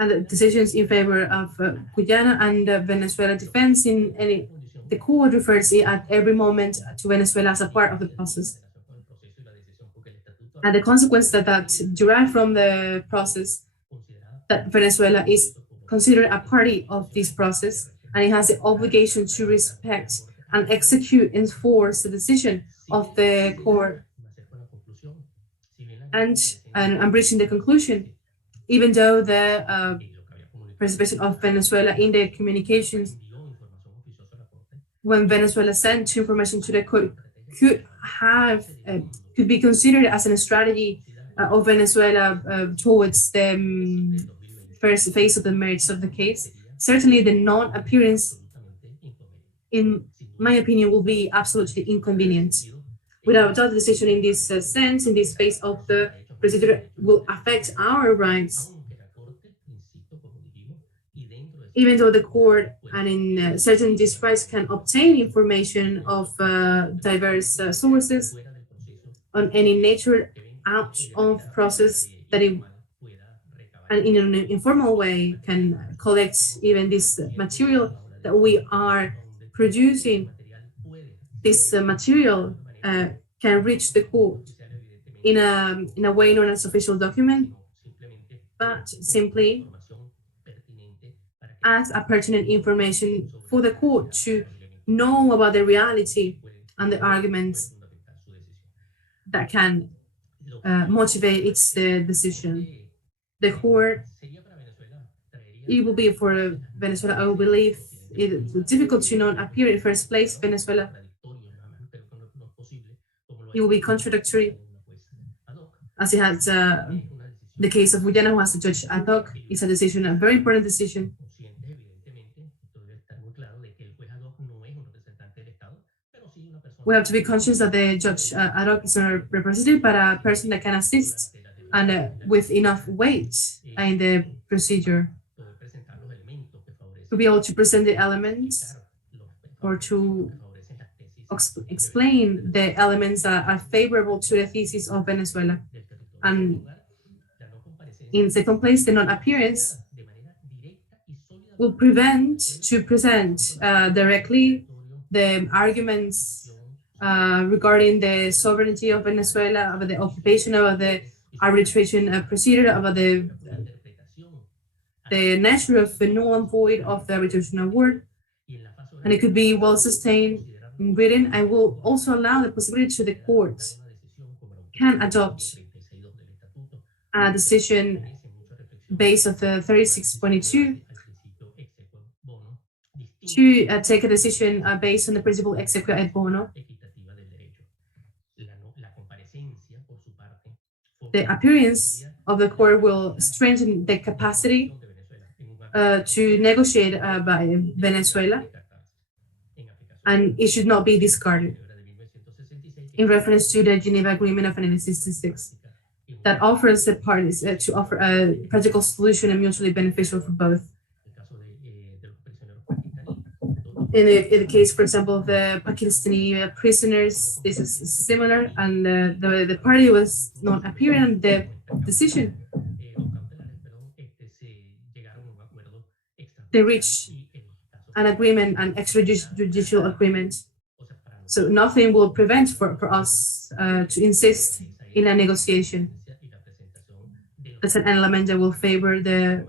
and the decisions in favor of Guyana and Venezuela defense in any. The court refers at every moment to Venezuela as a part of the process. And the consequence that derive from the process, that Venezuela is considered a party of this process, and it has the obligation to respect and execute and enforce the decision of the court. And I'm reaching the conclusion, even though the participation of Venezuela in the communications, when Venezuela sent information to the court, could be considered as a strategy of Venezuela towards the first phase of the merits of the case. Certainly, the non-appearance, in my opinion, will be absolutely inconvenient. Without doubt, the decision in this sense, in this phase of the procedure, will affect our rights. Even though the court and in certain districts can obtain information of diverse sources on any nature out of process, that it, and in an informal way, can collect even this material that we are producing. This material can reach the court in a way known as official document, but simply as a pertinent information for the court to know about the reality and the arguments that can motivate its decision. The court, it will be for Venezuela, I will believe it's difficult to not appear in first place. Venezuela, it will be contradictory, as it has the case of Guyana, who has a judge ad hoc. It's a decision, a very important decision. We have to be conscious that the judge ad hoc is not a representative, but a person that can assist and with enough weight in the procedure to be able to present the elements or to explain the elements that are favorable to the thesis of Venezuela. And in second place, the non-appearance will prevent to present directly the arguments regarding the sovereignty of Venezuela, about the occupation, about the arbitration procedure, about the nature of the null and void of the arbitration award, and it could be well sustained in written. I will also allow the possibility to the courts can adopt a decision based on the 36.22 to take a decision based on the principle exequia et bono. The appearance of the court will strengthen the capacity to negotiate by Venezuela, and it should not be discarded in reference to the Geneva Agreement of 1966 that offers the parties to offer a practical solution and mutually beneficial for both. In the case, for example, of the Pakistani prisoners, this is similar, and the party was not appearing on the decision. They reached an agreement, an extrajudicial agreement. So nothing will prevent for us to insist in a negotiation. That's an element that will favor the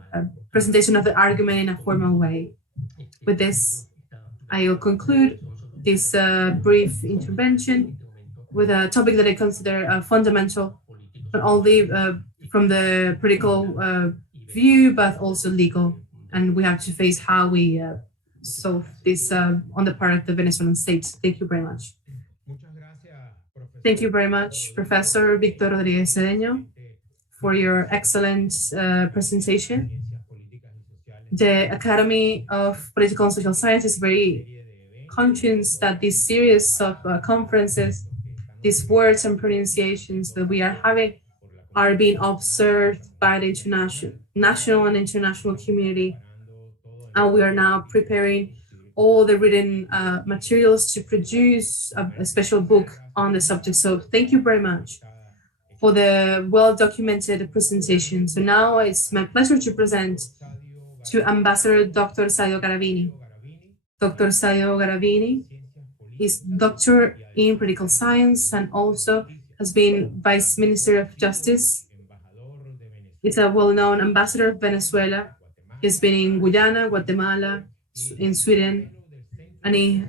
presentation of the argument in a formal way. With this, I will conclude this brief intervention with a topic that I consider fundamental, not only from the political view, but also legal. And we have to face how we solve this on the part of the Venezuelan state. Thank you very much. Thank you very much, Professor Víctor Rodríguez Cedeño, for your excellent presentation. The Academy of Political and Social Science is very conscious that this series of conferences, these words and pronunciations that we are having are being observed by the national and international community. And we are now preparing all the written materials to produce a special book on the subject. So thank you very much for the well-documented presentation. So now it's my pleasure to present to Ambassador Dr. Sadio Garavini. Dr. Sadio Garavini is doctor in political science and also has been Vice Minister of Justice. He's a well-known ambassador of Venezuela. He's been in Guyana, Guatemala, in Sweden, and he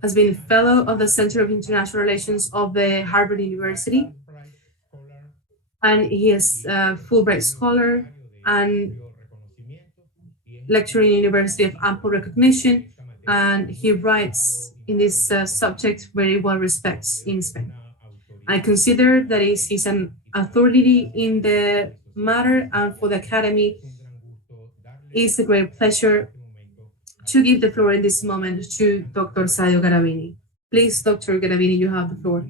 has been fellow of the Center of International Relations of the Harvard University. And he is a Fulbright scholar and lecturer in University of ample recognition, and he writes in this subject very well respected in Spain. I consider that he's an authority in the matter, and for the Academy, it's a great pleasure to give the floor in this moment to Dr. Sadio Garavini. Please, Dr. Garavini, you have the floor.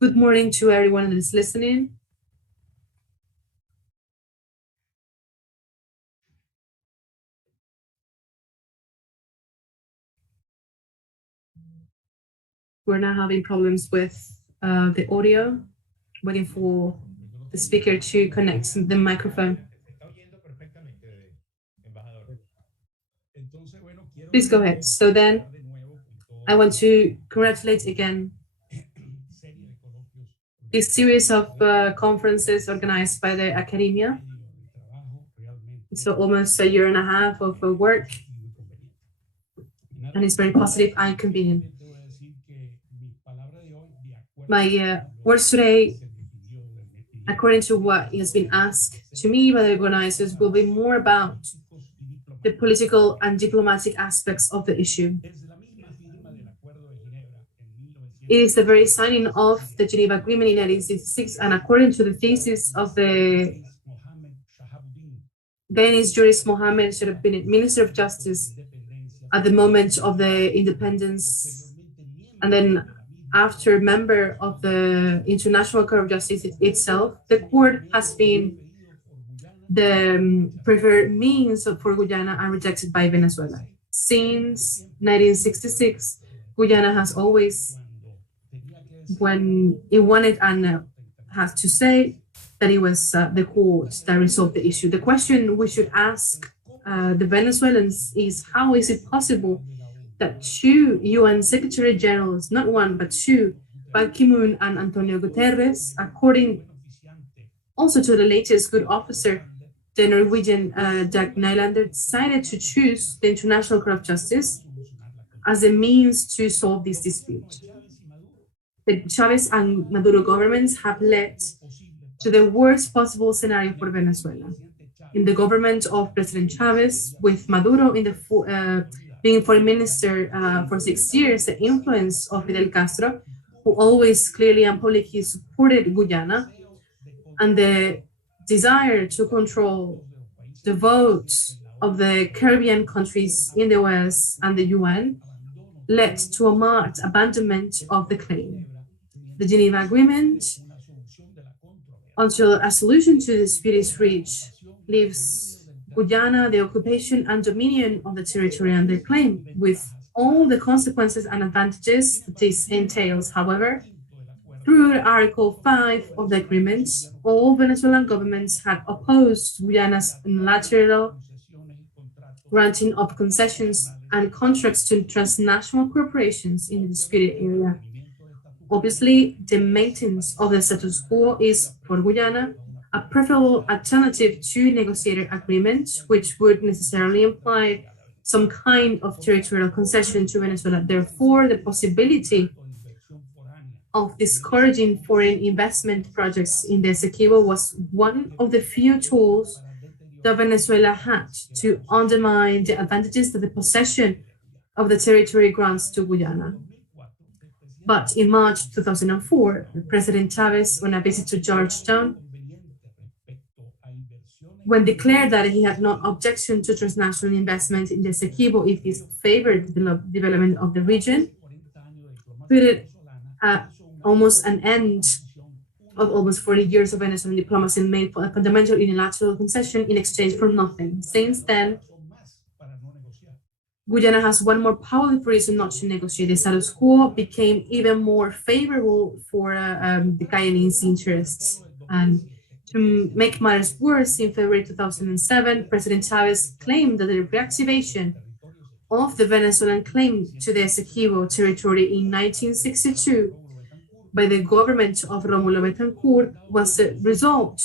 Good morning to everyone that is listening. We're now having problems with the audio, waiting for the speaker to connect the microphone. Please go ahead. So then I want to congratulate again this series of conferences organized by the academia. So almost a year and a half of work, and it's very positive and convenient. My words today, according to what has been asked to me by the organizers, will be more about the political and diplomatic aspects of the issue. It is the very signing of the Geneva Agreement in 1966, and according to the thesis of the Danish jurist Mohammed should have been Minister of Justice at the moment of the independence, and then after member of the International Court of Justice itself, the court has been the preferred means for Guyana and rejected by Venezuela. Since 1966, Guyana has always, when it wanted and has to say that it was the court that resolved the issue. The question we should ask the Venezuelans is, how is it possible that two UN Secretary Generals, not one, but two, Ban Ki-moon and Antonio Guterres, according also to the latest good officer, the Norwegian Jack Nylander, decided to choose the International Court of Justice as a means to solve this dispute. The Chavez and Maduro governments have led to the worst possible scenario for Venezuela. In the government of President Chavez, with Maduro in the being foreign minister for 6 years, the influence of Fidel Castro, who always clearly and publicly supported Guyana, and the desire to control the votes of the Caribbean countries in the West and the UN, led to a marked abandonment of the claim. The Geneva Agreement, until a solution to the dispute is reached, leaves Guyana the occupation and dominion of the territory under claim, with all the consequences and advantages that this entails. However, through Article 5 of the agreement, all Venezuelan governments had opposed Guyana's unilateral granting of concessions and contracts to transnational corporations in the disputed area. Obviously, the maintenance of the status quo is, for Guyana, a preferable alternative to negotiated agreements, which would necessarily imply some kind of territorial concession to Venezuela. Therefore, the possibility of discouraging foreign investment projects in the Essequibo was one of the few tools that Venezuela had to undermine the advantages that the possession of the territory grants to Guyana. But in March 2004, President Chavez, on a visit to Georgetown, when declared that he had no objection to transnational investment in the Essequibo if this favored the development of the region, put it almost an end of almost 40 years of Venezuelan diplomacy and made a fundamental unilateral concession in exchange for nothing. Since then, Guyana has one more powerful reason not to negotiate. The status quo became even more favorable for the Guyanese interests. And to make matters worse, in February 2007, President Chavez claimed that the reactivation of the Venezuelan claim to the Essequibo territory in 1962 by the government of Rómulo Betancourt was the result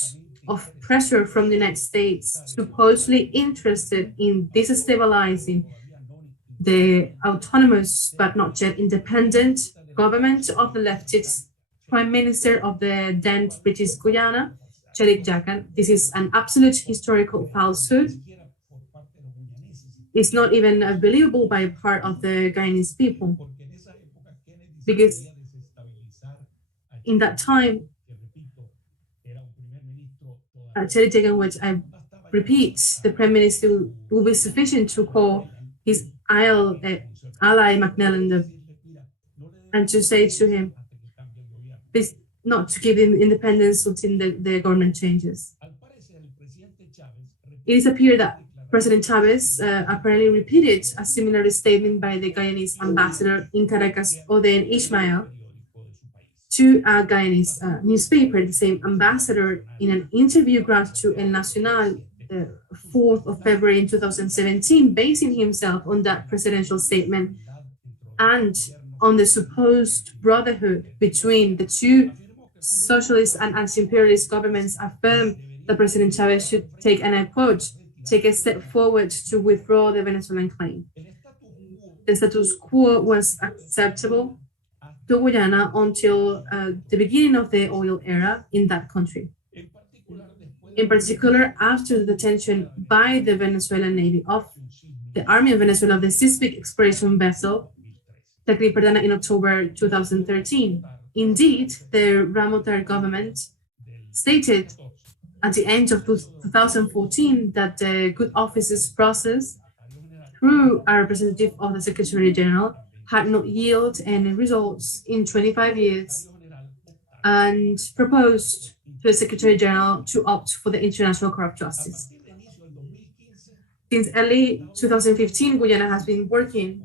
of pressure from the United States, supposedly interested in destabilizing the autonomous but not yet independent government of the leftist Prime Minister of the then British Guyana, Cherik Jakan. This is an absolute historical falsehood. It's not even believable by part of the Guyanese people, because in that time, Cherik Jakan, which I repeat, the Prime Minister will be sufficient to call his ally McNellan and to say to him, please not to give him independence until the government changes. It is appeared that President Chavez apparently repeated a similar statement by the Guyanese ambassador in Caracas, Oden Ismail, to a Guyanese newspaper. The same ambassador, in an interview granted to El Nacional, 4th of February in 2017, basing himself on that presidential statement and on the supposed brotherhood between the two socialist and anti-imperialist governments, affirmed that President Chavez should take, and I quote, take a step forward to withdraw the Venezuelan claim. The status quo was acceptable to Guyana until the beginning of the oil era in that country. In particular, after the detention by the Venezuelan Navy of the Army of Venezuela of the Sismic exploration vessel, the Cardona, in October 2013. Indeed, the Ramotar government stated at the end of 2014 that the good offices process, through a representative of the Secretary General, had not yielded any results in 25 years and proposed to the Secretary General to opt for the International Court of Justice. Since early 2015, Guyana has been working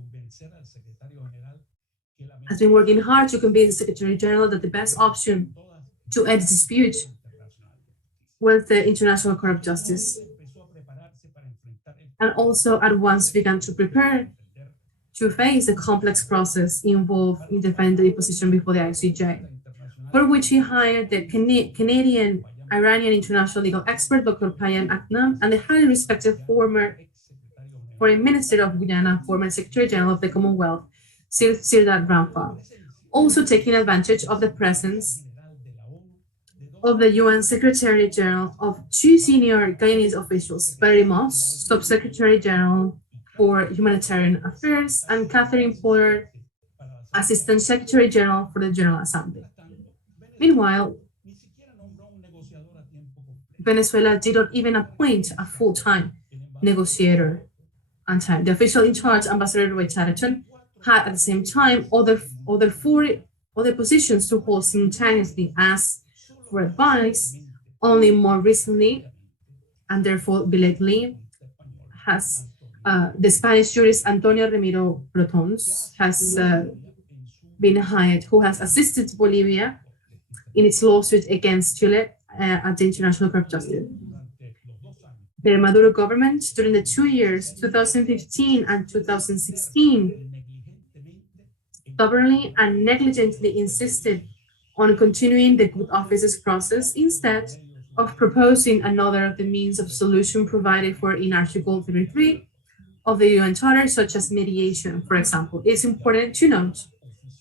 hard to convince the Secretary General that the best option to end the dispute was the International Court of Justice, and also at once began to prepare to face the complex process involved in defending the position before the ICJ, for which he hired the Canadian Iranian international legal expert, Dr. Payan Aknam, and the highly respected former Foreign Minister of Guyana, former Secretary General of the Commonwealth, Sirdar Ramphal, also taking advantage of the presence of the UN Secretary General of two senior Guyanese officials, Barry Moss, Subsecretary General for Humanitarian Affairs, and Catherine Porter, Assistant Secretary General for the General Assembly. Meanwhile, Venezuela did not even appoint a full-time negotiator on time. The official in charge, Ambassador Roy Chatterton, had at the same time other positions to hold simultaneously. As for advice, only more recently, and therefore belatedly, has the Spanish jurist Antonio Ramiro Brotons has been hired, who has assisted Bolivia in its lawsuit against Chile at the International Court of Justice. The Maduro government, during the 2 years, 2015 and 2016, stubbornly and negligently insisted on continuing the good offices process instead of proposing another of the means of solution provided for in Article 33 of the UN Charter, such as mediation, for example. It's important to note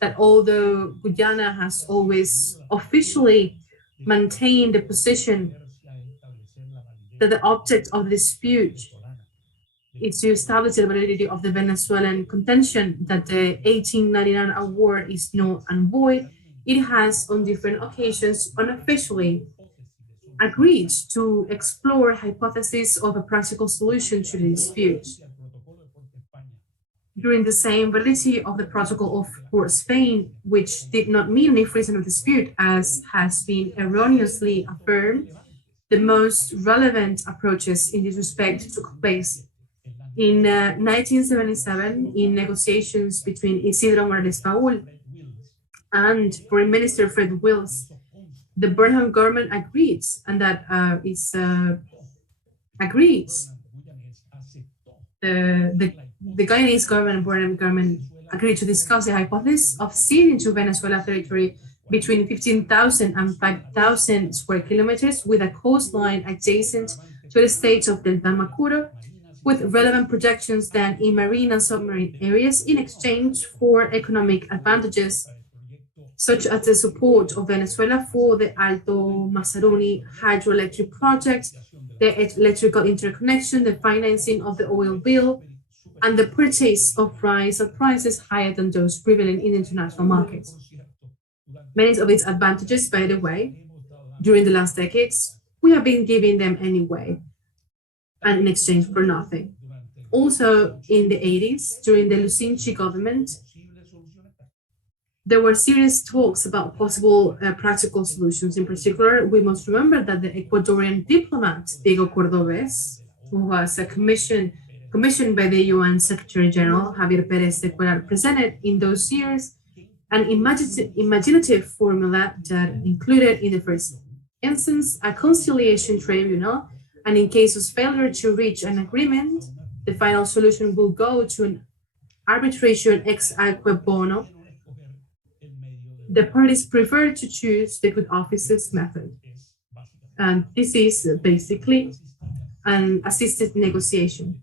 that although Guyana has always officially maintained the position that the object of the dispute is to establish the validity of the Venezuelan contention that the 1899 award is null and void, it has on different occasions unofficially agreed to explore hypotheses of a practical solution to the dispute. During the same validity of the protocol of Spain, which did not mean any freezing of dispute, as has been erroneously affirmed, the most relevant approaches in this respect took place in 1977 in negotiations between Isidro Morales Paul and Foreign Minister Fred Wills. The Burnham government agrees, and that agrees. The Guyanese government and Burnham government agreed to discuss the hypothesis of ceding to Venezuela territory between 15,000 and 5,000 square kilometers with a coastline adjacent to the states of Delta and Macuro, with relevant projections then in marine and submarine areas in exchange for economic advantages, such as the support of Venezuela for the Alto Mazaruni hydroelectric project, the electrical interconnection, the financing of the oil bill, and the purchase of rice at prices higher than those prevalent in international markets. Many of its advantages, by the way, during the last decades, we have been giving them anyway, and in exchange for nothing. Also, in the 80s, during the Lucinchi government, there were serious talks about possible practical solutions. In particular, we must remember that the Ecuadorian diplomat, Diego Cordobés, who was commissioned by the UN Secretary General, Javier Pérez de Cuellar, presented in those years an imaginative formula that included, in the first instance, a conciliation tribunal, and in case of failure to reach an agreement, the final solution will go to an arbitration ex aequo bono. The parties prefer to choose the good offices method. And this is basically an assisted negotiation.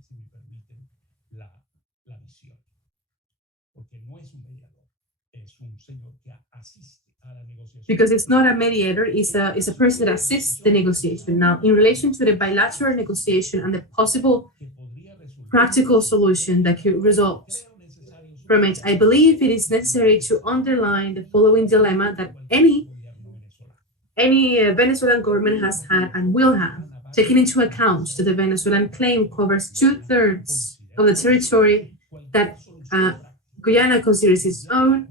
Because it's not a mediator, it's a person that assists the negotiation. Now, in relation to the bilateral negotiation and the possible practical solution that could result from it, I believe it is necessary to underline the following dilemma that any Venezuelan government has had and will have, taking into account that the Venezuelan claim covers 2/3 of the territory that Guyana considers its own,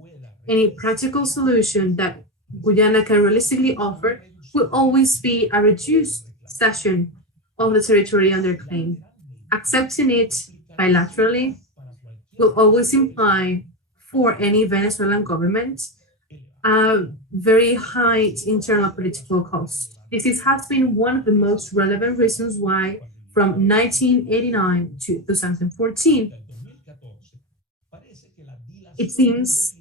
any practical solution that Guyana can realistically offer will always be a reduced cession of the territory under claim. Accepting it bilaterally will always imply for any Venezuelan government a very high internal political cost. This has been one of the most relevant reasons why from 1989 to 2014, it seems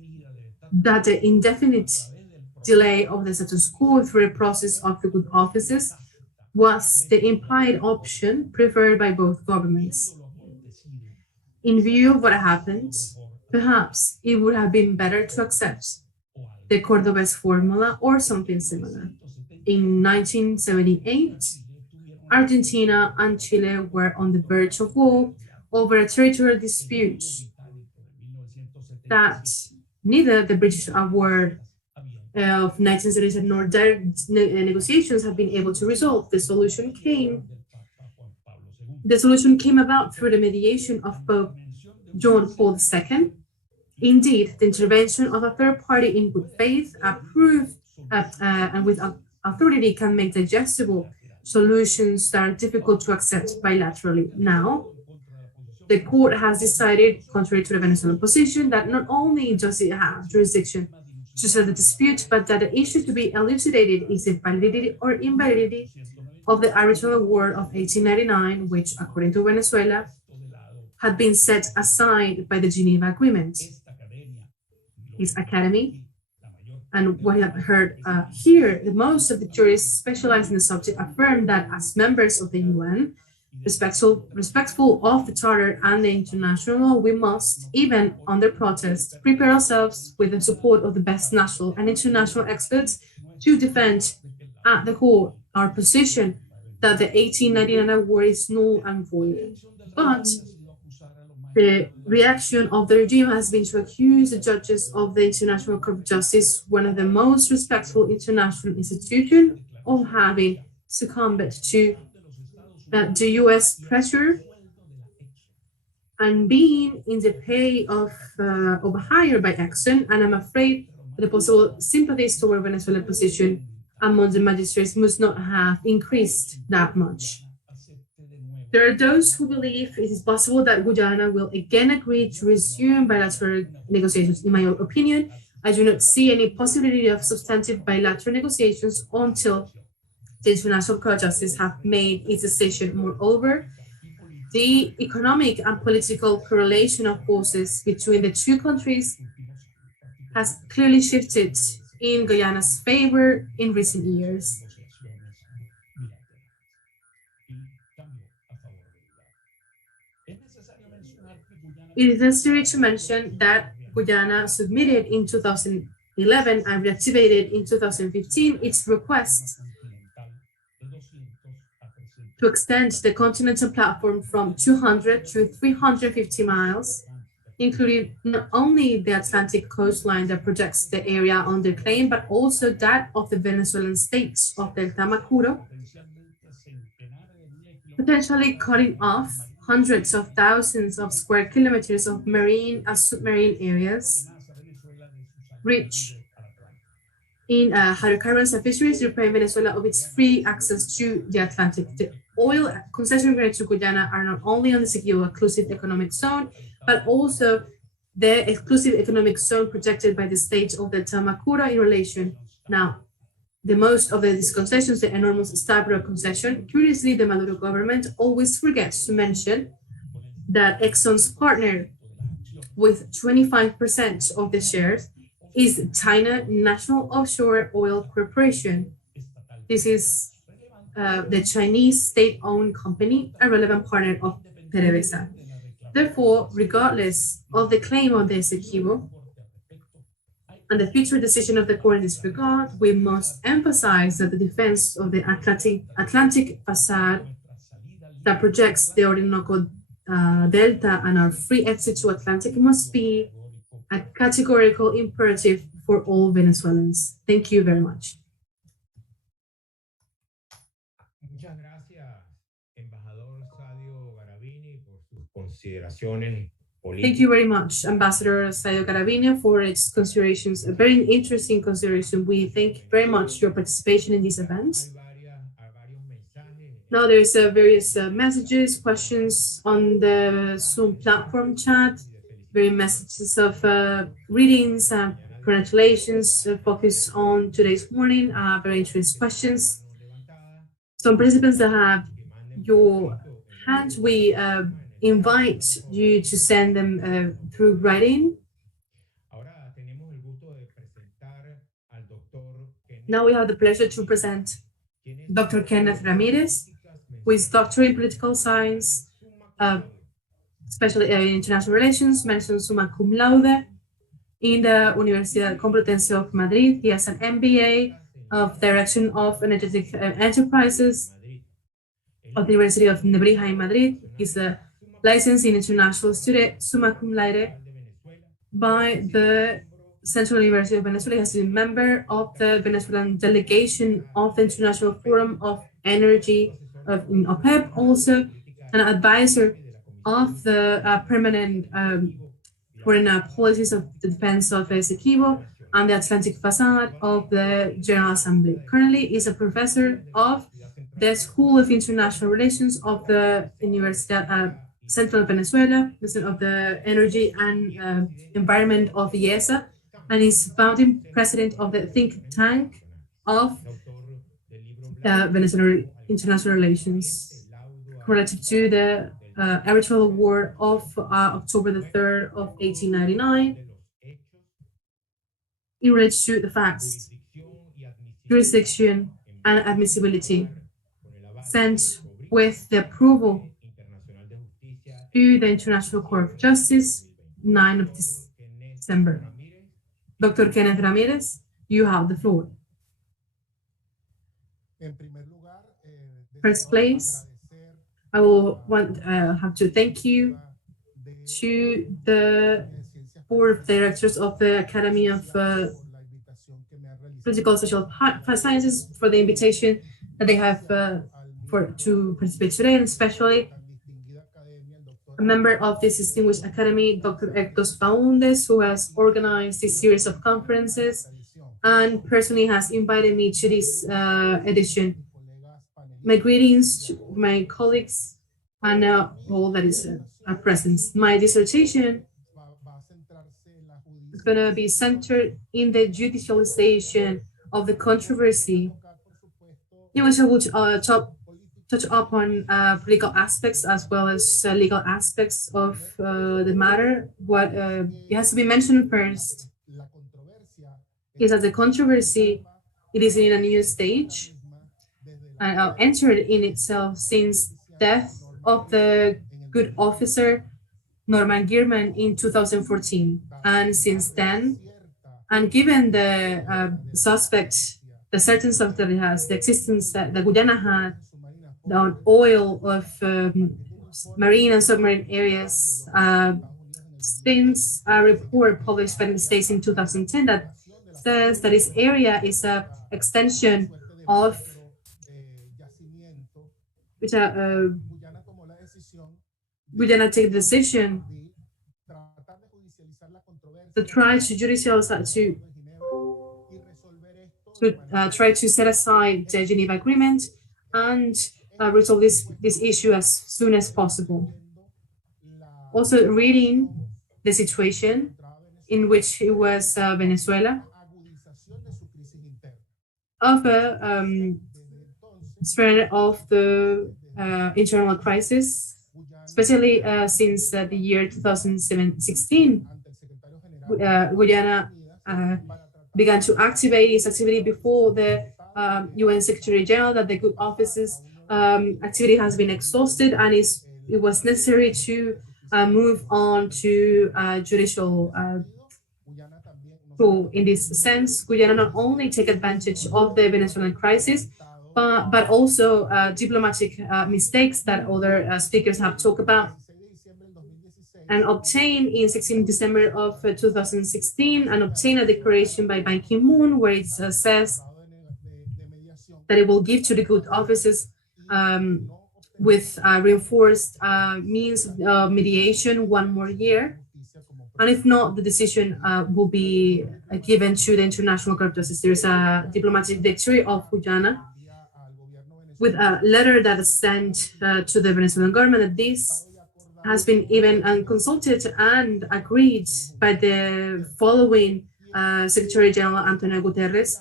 that the indefinite delay of the status quo through a process of the good offices was the implied option preferred by both governments. In view of what happened, perhaps it would have been better to accept the Cordobés formula or something similar. In 1978, Argentina and Chile were on the verge of war over a territorial dispute that neither the British award of 1977 nor direct negotiations have been able to resolve. The solution came about through the mediation of Pope John Paul II. Indeed, the intervention of a third party in good faith, approved and with authority, can make digestible solutions that are difficult to accept bilaterally. Now, the court has decided, contrary to the Venezuelan position, that not only does it have jurisdiction to settle the dispute, but that the issue to be elucidated is the validity or invalidity of the arbitral award of 1899, which, according to Venezuela, had been set aside by the Geneva Agreement. His academy, and what we have heard here, the most of the jurists specialized in the subject affirm that as members of the UN, respectful of the Charter and the international law, we must, even under protest, prepare ourselves with the support of the best national and international experts to defend at the court our position that the 1899 award is null and void. But the reaction of the regime has been to accuse the judges of the International Court of Justice, one of the most respectful international institutions, of having succumbed to the US pressure and being in the pay of hire by Exxon. And I'm afraid that the possible sympathies toward Venezuela's position among the magistrates must not have increased that much. There are those who believe it is possible that Guyana will again agree to resume bilateral negotiations. In my opinion, I do not see any possibility of substantive bilateral negotiations until the International Court of Justice have made its decision. Moreover, the economic and political correlation of forces between the two countries has clearly shifted in Guyana's favor in recent years. It is necessary to mention that Guyana submitted in 2011 and reactivated in 2015 its request to extend the continental platform from 200 to 350 miles, including not only the Atlantic coastline that projects the area under claim, but also that of the Venezuelan states of Delta Macuro, potentially cutting off hundreds of thousands of square kilometers of marine and submarine areas rich in hydrocarbons and fisheries, depriving Venezuela of its free access to the Atlantic. The oil concessions granted to Guyana are not only on the secure exclusive economic zone, but also the exclusive economic zone protected by the state of Delta Macuro in relation. Now, the most of these concessions, the enormous Stabro concession, curiously, the Maduro government always forgets to mention that Exxon's partner with 25% of the shares is China National Offshore Oil Corporation. This is the Chinese state-owned company, a relevant partner of PDVSA. Therefore, regardless of the claim of the Essequibo and the future decision of the court in this regard, we must emphasize that the defense of the Atlantic facade that projects the Orinoco Delta and our free exit to Atlantic must be a categorical imperative for all Venezuelans. Thank you very much. Muchas gracias, embajador Sadio Garavini, por sus consideraciones Thank you very much, Ambassador Sadio Garavini, for its considerations. A very interesting consideration. We thank very much your participation in this event. Now there's various messages, questions on the Zoom platform chat, very messages of readings, congratulations, focus on today's morning, very interesting questions. Some participants that have your hands, we invite you to send them through writing. Now we have the pleasure to present Dr. Kenneth Ramírez, who is Doctor in Political Science, especially in International Relations, mentioned summa cum laude in the Universidad Complutense of Madrid. He has an MBA of Direction of Energetic Enterprises of the University of Nebrija in Madrid. He's a licensed in International Student summa cum laude by the Central University of Venezuela. He has been a member of the Venezuelan delegation of the International Forum of Energy in OPEP, also an advisor of the permanent foreign policies of the defense of Essequibo and the Atlantic Facade of the General Assembly. Currently is a professor of the School of International Relations of the Universidad Central Venezuela, of the Energy and Environment of IESA, and is founding president of the think tank of Venezuelan International Relations relative to the electoral war of October the 3rd of 1899. It relates to the facts, jurisdiction, and admissibility, sent with the approval to the International Court of Justice, 9th of December. Dr. Kenneth Ramírez, you have the floor. First place, I will have to thank you to the board of directors of the Academy of Political and Social Sciences for the invitation that they have to participate today, and especially a member of this distinguished academy, Dr. Héctor Faúndez, who has organized this series of conferences and personally has invited me to this edition. My greetings to my colleagues and all that is present. My dissertation is going to be centered in the judicialization of the controversy, in which I will touch upon political aspects as well as legal aspects of the matter. What it has to be mentioned first is that the controversy, it is in a new stage and entered in itself since death of the good officer Norman Gearman in 2014. And since then, and given the suspect, the certain suspect that it has, the existence that the Guyana had on oil of marine and submarine areas, since a report published by the States in 2010 that says that this area is an extension of which Guyana take the decision to try to judicialize to try to set aside the Geneva Agreement and resolve this issue as soon as possible. Also reading the situation in which it was Venezuela of a spread of the internal crisis, especially since the year 2016. Guyana began to activate its activity before the UN Secretary General, that the good offices activity has been exhausted, and it was necessary to move on to judicial tool. In this sense, Guyana not only take advantage of the Venezuelan crisis, but also diplomatic mistakes that other speakers have talked about, and obtained in 16 December of 2016, and obtained a declaration by Ban Ki-moon where it says that it will give to the good offices with reinforced means of mediation 1 more year. And if not, the decision will be given to the International Court of Justice. There's a diplomatic victory of Guyana with a letter that is sent to the Venezuelan government that this has been even consulted and agreed by the following Secretary General Antonio Guterres,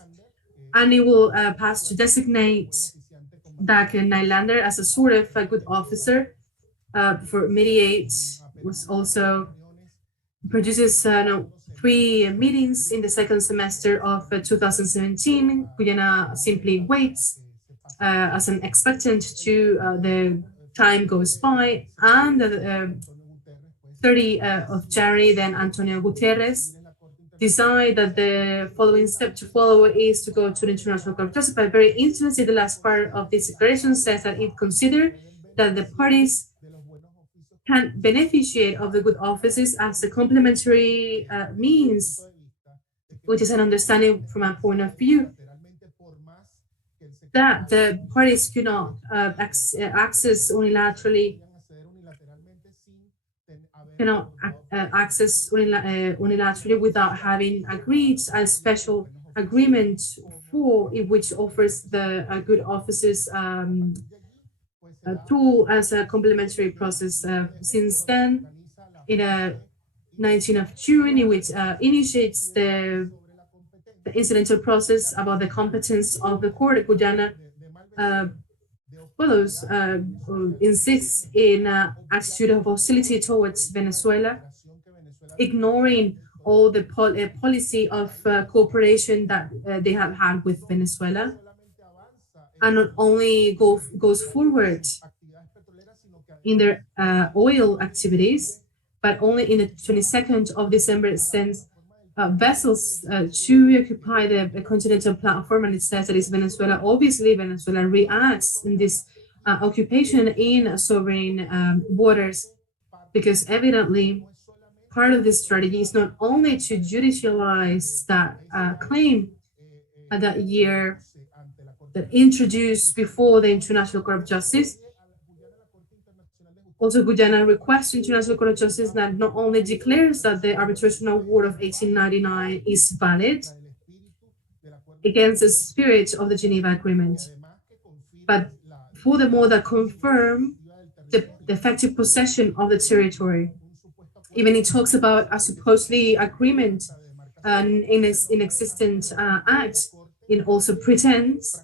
and it will pass to designate Dag Nylander as a sort of a good officer for mediate. Was also produces 3 meetings in the second semester of 2017. Guyana simply waits as an expectant to the time goes by, and the 30 of January, then Antonio Guterres decide that the following step to follow is to go to the International Court of Justice. But very interesting, the last part of this declaration says that it considered that the parties can beneficiate of the good offices as a complementary means, which is an understanding from a point of view that the parties could not access unilaterally, unilaterally without having agreed a special agreement for it, which offers the good offices tool as a complementary process. Since then, in 19th of June, in which initiates the incidental process about the competence of the court, Guyana follows, insists in an attitude of hostility towards Venezuela, ignoring all the policy of cooperation that they have had with Venezuela, and not only goes forward in their oil activities, but only in the 22nd of December it sends vessels to occupy the continental platform, and it says that it's Venezuela. Obviously, Venezuela reacts in this occupation in sovereign waters, because evidently part of this strategy is not only to judicialize that claim that year that introduced before the International Court of Justice. Also, Guyana requests the International Court of Justice that not only declares that the arbitration award of 1899 is valid against the spirit of the Geneva Agreement, but furthermore that confirm the effective possession of the territory. Even it talks about a supposedly agreement in existent act. It also pretends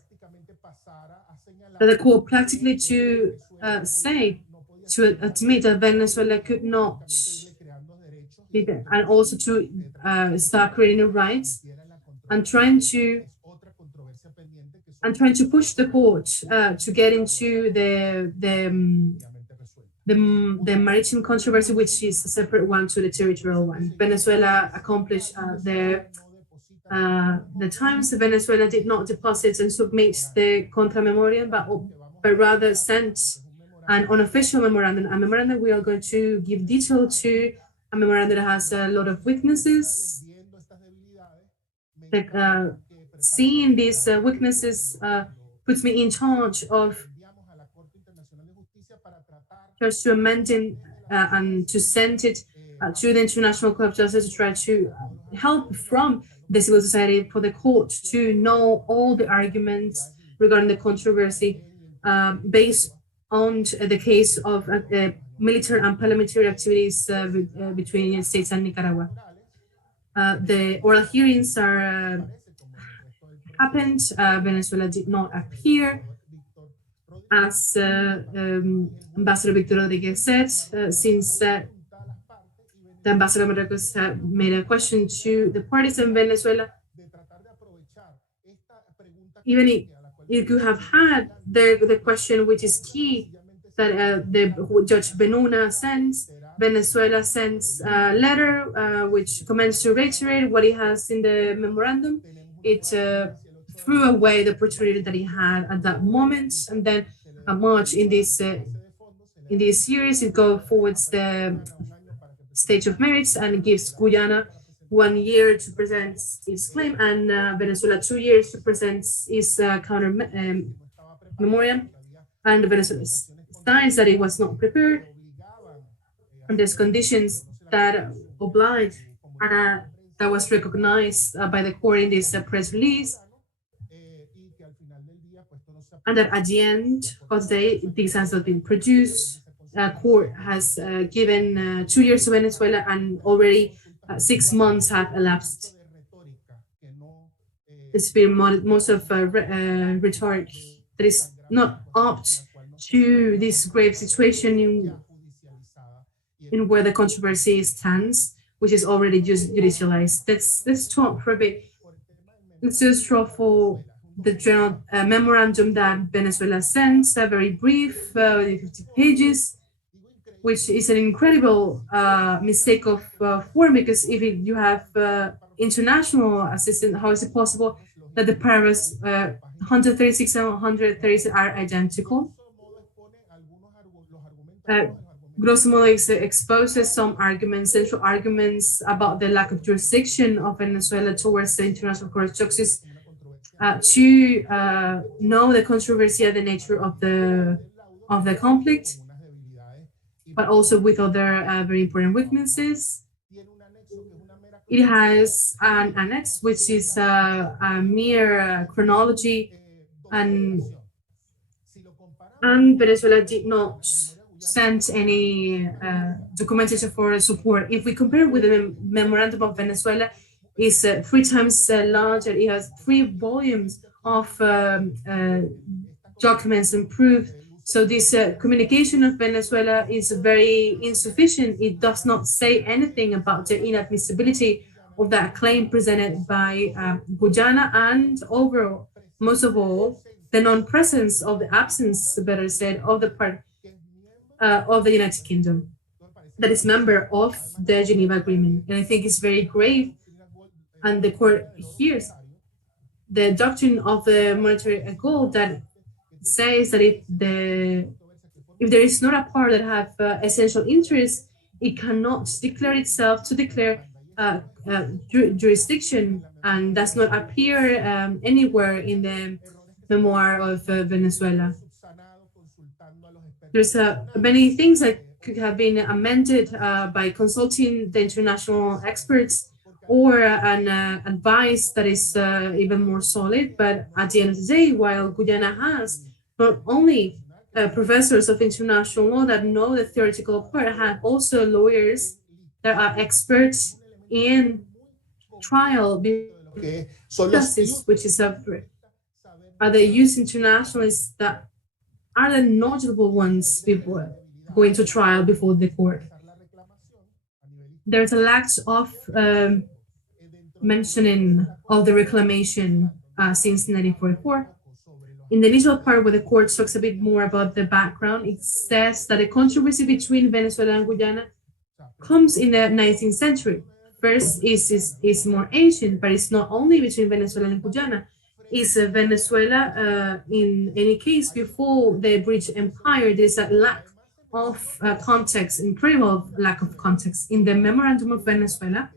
that the court practically to admit that Venezuela could not be there, and also to start creating rights and trying to push the court to get into the maritime controversy, which is a separate one to the territorial one. Venezuela accomplished the times. Venezuela did not deposit and submit the contra memoriam, but rather sent an unofficial memorandum. A memorandum we are going to give detail to, a memorandum that has a lot of weaknesses. Seeing these weaknesses puts me in charge of just to amend it and to send it to the International Court of Justice to try to help from the civil society for the court to know all the arguments regarding the controversy based on the case of military and parliamentary activities between the United States and Nicaragua. The oral hearings are happened. Venezuela did not appear, as Ambassador Víctor Rodríguez said, since the Ambassador Rodríguez made a question to the parties in Venezuela. Even if you have had the question, which is key, that the Judge Benuna sends, Venezuela sends a letter which commends to reiterate what he has in the memorandum. It threw away the opportunity that he had at that moment, and then March in this series, it goes forwards the stage of merits and gives Guyana 1 year to present its claim, and Venezuela 2 years to present its counter memoriam. And Venezuela signs that it was not prepared, and there's conditions that oblige and that was recognized by the court in this press release, and that at the end of the day, this has not been produced. Court has given 2 years to Venezuela, and already 6 months have elapsed. It's been most of rhetoric that is not apt to this grave situation in where the controversy stands, which is already judicialized. Let's talk for a bit. Let's just draw for the general memorandum that Venezuela sends, very brief, 50 pages, which is an incredible mistake of form, because if you have international assistance, how is it possible that the paragraphs 136 and 136 are identical? Grosso modo, exposes some arguments, central arguments about the lack of jurisdiction of Venezuela towards the International Court of Justice to know the controversy and the nature of the conflict, but also with other very important weaknesses. It has an annex, which is a mere chronology, and Venezuela did not send any documentation for support. If we compare with the memorandum of Venezuela, is 3 times larger. It has 3 volumes of documents and proof. So this communication of Venezuela is very insufficient. It does not say anything about the inadmissibility of that claim presented by Guyana, and overall, most of all, the non-presence of the absence, better said, of the part of the United Kingdom that is member of the Geneva Agreement. And I think it's very grave, and the court hears the doctrine of the monetary gold that says that if there is not a part that have essential interest, it cannot declare itself to declare jurisdiction, and does not appear anywhere in the memoir of Venezuela. There's many things that could have been amended by consulting the international experts, or an advice that is even more solid. But at the end of the day, while Guyana has not only professors of international law that know the theoretical part, have also lawyers that are experts in trial justice, which is are the youth internationalists that are the notable ones before going to trial before the court. There's a lack of mentioning of the reclamation since 1944. In the initial part where the court talks a bit more about the background, it says that the controversy between Venezuela and Guyana comes in the 19th century. First is more ancient, but it's not only between Venezuela and Guyana. It's Venezuela, in any case, before the British Empire, there's a lack of context, incredible lack of context. In the Memorandum of Venezuela,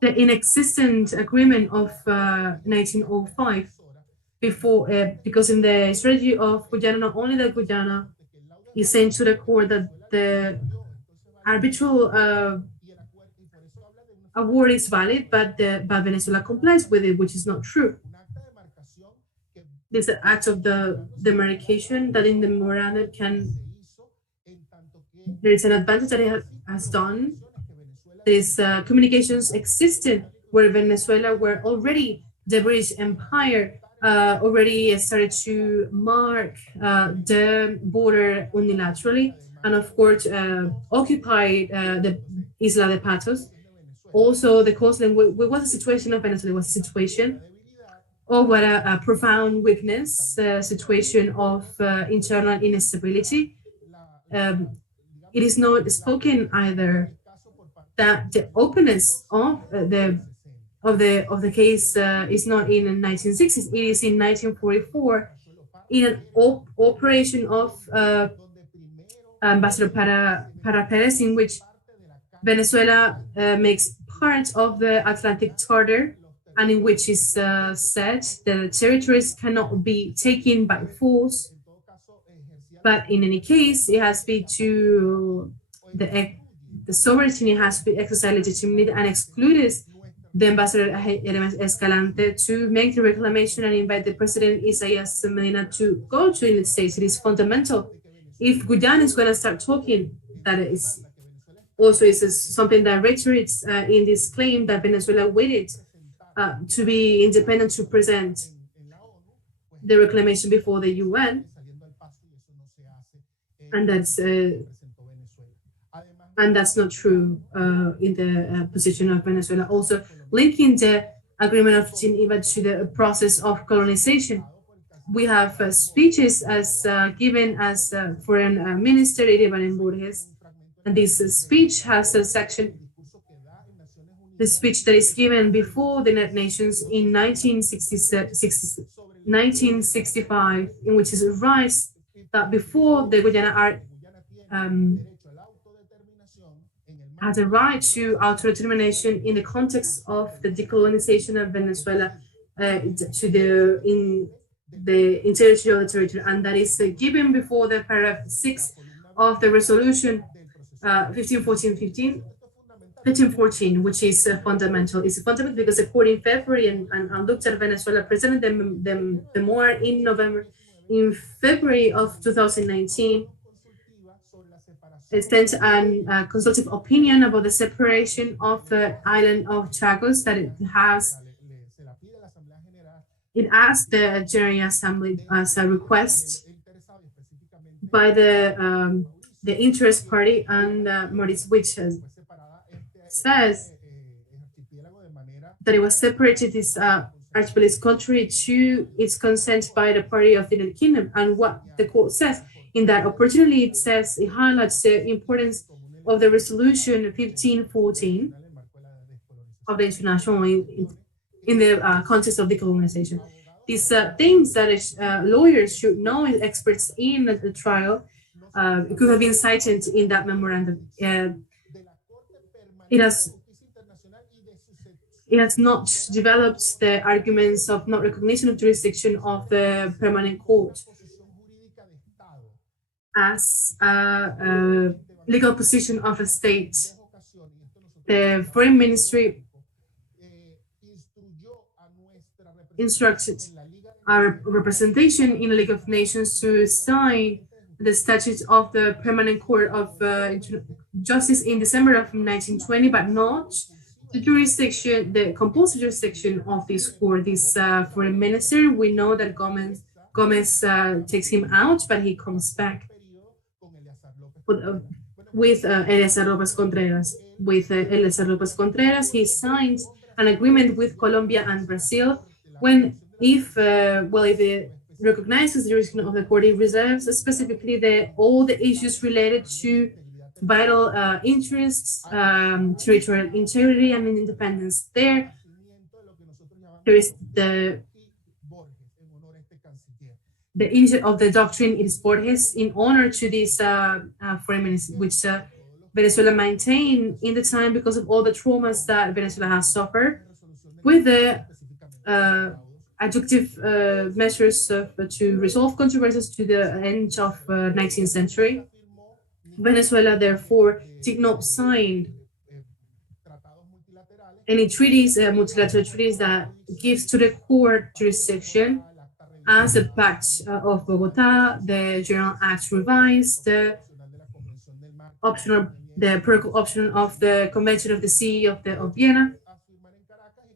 the inexistent agreement of 1905, before, because in the strategy of Guyana, not only that Guyana is saying to the court that the arbitral award is valid, but Venezuela complies with it, which is not true. There's an act of the demarcation that in the memorandum there is an advantage that it has done. There's communications existed where Venezuela, where already the British Empire already started to mark the border unilaterally, and of course occupied the Isla de Patos. Also, the coastline, what was the situation of Venezuela? Was a situation of what a profound weakness, situation of internal instability. It is not spoken either that the openness of the case is not in the 1960s. It is in 1944 in an operation of Ambassador Para Perez, in which Venezuela makes part of the Atlantic Charter, and in which is said that the territories cannot be taken by force, But in any case, it has to be to the sovereignty has to be exercised legitimately and excluded the ambassador Hermes Escalante to make the reclamation and invite the president Isaias Medina to go to the United States. It is fundamental. If Guyana is going to start talking, that is also is something that reiterates in this claim that Venezuela waited to be independent to present the reclamation before the UN, and that's not true in the position of Venezuela. Also, linking the agreement of Geneva to the process of colonization, we have speeches as given as Foreign Minister Iribarren Borges, and this speech has a section, the speech that is given before the United Nations in 1965, in which it writes that before the Guyana had a right to autodetermination in the context of the decolonization of Venezuela in the interior of the territory, and that is given before the paragraph 6 of the resolution 1514, which is fundamental. It's fundamental because the court in February and looked at Venezuela, presented them more in February of 2019. It sent a consultative opinion about the separation of the island of Chagos that it asked the General Assembly as a request by the interest party and Maurice, which says that it was separated this archipelago contrary to its consent by the party of the United Kingdom. And what the court says in that opportunity, it says it highlights the importance of the resolution 1514 of the international in the context of decolonization. These things that lawyers should know, experts in the trial, could have been cited in that memorandum. It has not developed the arguments of not recognition of jurisdiction of the permanent court as a legal position of a state. The Foreign Ministry instructed our representation in the League of Nations to sign the statute of the Permanent Court of Justice in December of 1920, but not the jurisdiction, the compulsory jurisdiction of this court. This foreign minister, we know that Gomez takes him out, but he comes back with Eleazar López Contreras. With Eleazar López Contreras, he signs an agreement with Colombia and Brazil if it recognizes the jurisdiction of the court, it reserves specifically all the issues related to vital interests, territorial integrity, and independence. There is the initiative of the doctrine is Borges in honor to this foreign minister, which Venezuela maintained in the time because of all the traumas that Venezuela has suffered, with the adjunctive measures to resolve controversies to the end of 19th century. Venezuela, therefore, did not sign any treaties, multilateral treaties that gives to the court jurisdiction, as the Pact of Bogota, the General Acts revised, the protocol option of the Convention of the Sea of Vienna,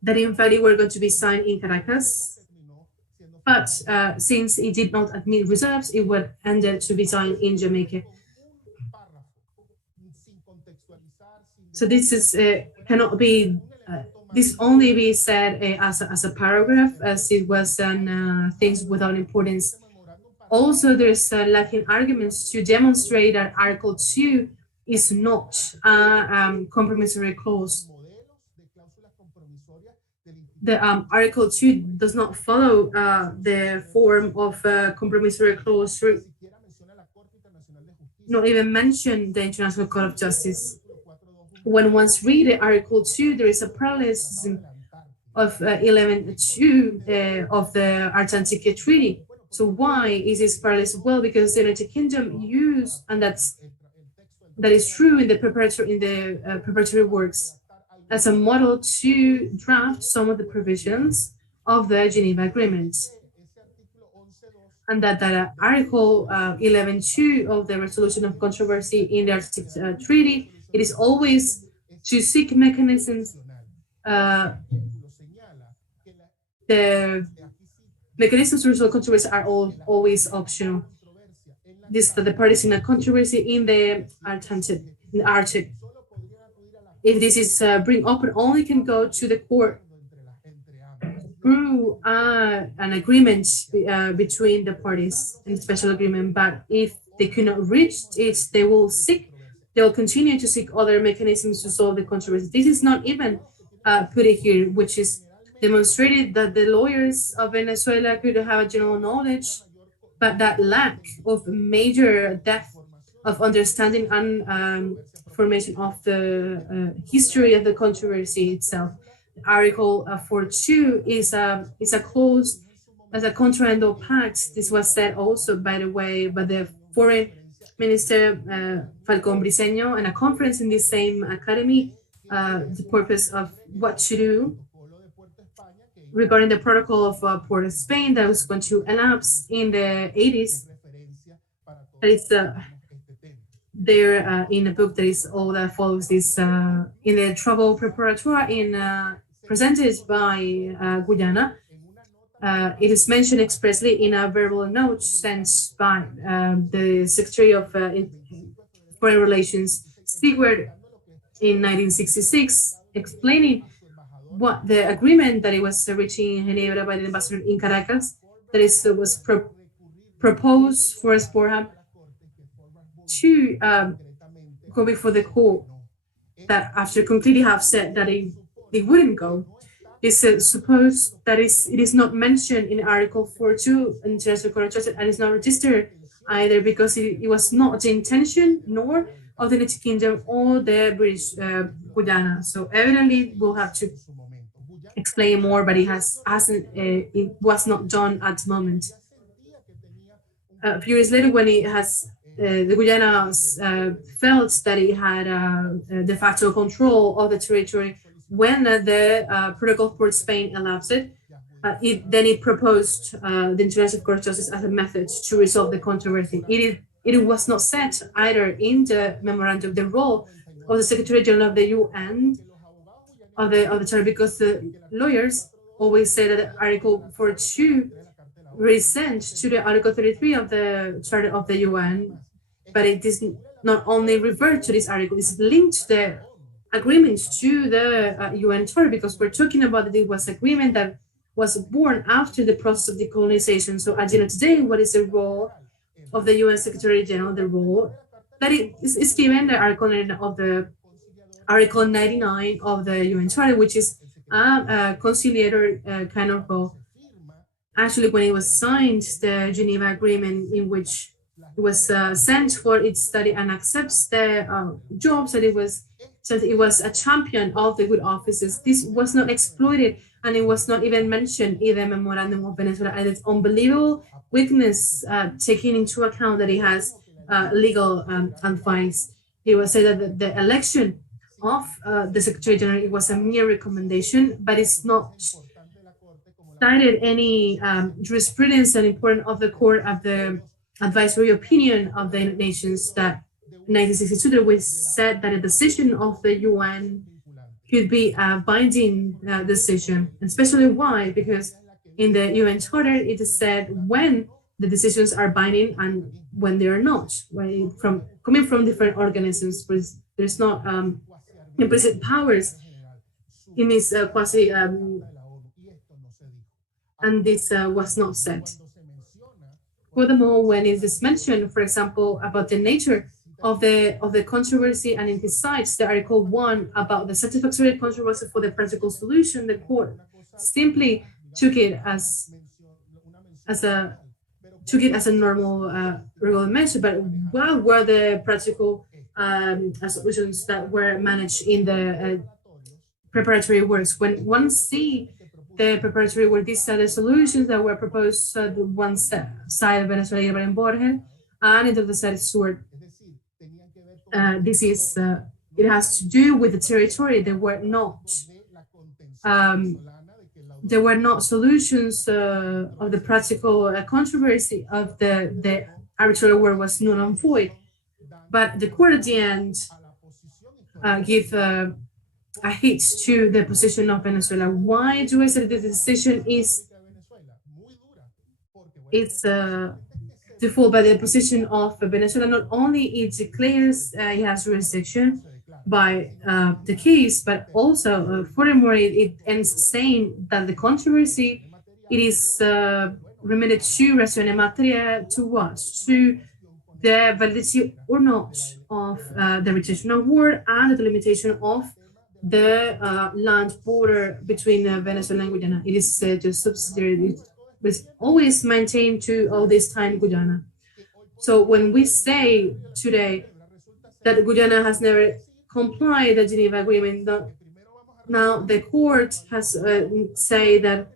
that in fact were going to be signed in Caracas. But since it did not admit reserves, it would ended to be signed in Jamaica. So this is cannot be. This only be said as a paragraph, as it was things without importance. Also, there's lacking arguments to demonstrate that Article 2 is not a compromissory clause. The Article 2 does not follow the form of compromissory clause, not even mention the International Court of Justice. When one's read Article 2, there is a parallelism of 11.2 of the Antarctica Treaty. So why is this paralysis? Well, because the United Kingdom used, and that is true in the preparatory works, as a model to draft some of the provisions of the Geneva Agreement. And that Article 11.2 of the Resolution of Controversy in the Arctic Treaty, it is always to seek mechanisms. The mechanisms to resolve controversy are always optional. The parties in a controversy in the Arctic, if this is bring open, only can go to the court through an agreement between the parties, in special agreement. But if they cannot reach it, they will continue to seek other mechanisms to solve the controversy. This is not even put it here, which is demonstrated that the lawyers of Venezuela could have a general knowledge, but that lack of major depth of understanding and formation of the history of the controversy itself. Article 4.2 is a clause as a contraendo pact. This was said also, by the way, by the foreign minister Falcón Briceño in a conference in this same academy, the purpose of what to do regarding the protocol of Port of Spain that was going to elapse in the 80s. That is there in a book that is all that follows this in the Travel Preparatoire presented by Guyana. It is mentioned expressly in a verbal note sent by the Secretary of Foreign Relations, Stewart, in 1966, explaining what the agreement that it was reaching in Ginebra by the ambassador in Caracas, that was proposed for Sporham to go before the court, that after completely have said that it wouldn't go. It's supposed that it is not mentioned in Article 4.2 in International Court of Justice, and it's not registered either, because it was not the intention nor of the United Kingdom or the British Guyana. So evidently we'll have to explain more, but it was not done at the moment. A few years later, when it has the Guyana felt that it had de facto control of the territory, when the protocol for Spain elapsed, then it proposed the International Court of Justice as a method to resolve the controversy. It was not set either in the memorandum the role of the Secretary General of the UN of the Charter, because the lawyers always say that Article 4.2 resent to the Article 33 of the Charter of the UN, but it does not only revert to this article, it's linked the agreements to the UN Charter, because we're talking about that it was agreement that was born after the process of decolonization. So at the end of today, what is the role of the UN Secretary General? The role that is given the Article 99 of the UN Charter, which is a conciliator kind of role. Actually, when it was signed, the Geneva Agreement, in which it was sent for its study and accepts the jobs, that it was a champion of the good offices. This was not exploited, and it was not even mentioned in the Memorandum of Venezuela, and its unbelievable weakness, taking into account that it has legal advice. It was said that the election of the Secretary General, it was a mere recommendation, but it's not cited any jurisprudence and important of the court of the advisory opinion of the United Nations that 1962 there was said that a decision of the UN could be a binding decision, especially why? Because in the UN Charter it is said when the decisions are binding and when they are not, right? Coming from different organisms, there's not implicit powers in this quasi, and this was not said. Furthermore, when it is mentioned, for example, about the nature of the controversy, and in his cites the Article 1 about the satisfactory controversy for the practical solution, the court simply took it as a normal regular measure. But what were the practical solutions that were managed in the preparatory works? When one see the preparatory were these are the solutions that were proposed the one side of Venezuela and Jorge, and into the side Stewart. This is it has to do with the territory. There were not solutions of the practical controversy of the arbitral award was null and void. But the court at the end give a hit to the position of Venezuela. Why do I say that the decision is default by the position of Venezuela? Not only it declares it has jurisdiction by the case, but also furthermore it ends saying that the controversy it is remitted to raison materia, to what? To the validity or not of the arbitration award and the delimitation of the land border between Venezuela and Guyana. It is just subsidiary. It was always maintained to all this time Guyana. So when we say today that Guyana has never complied the Geneva Agreement, now the court has say that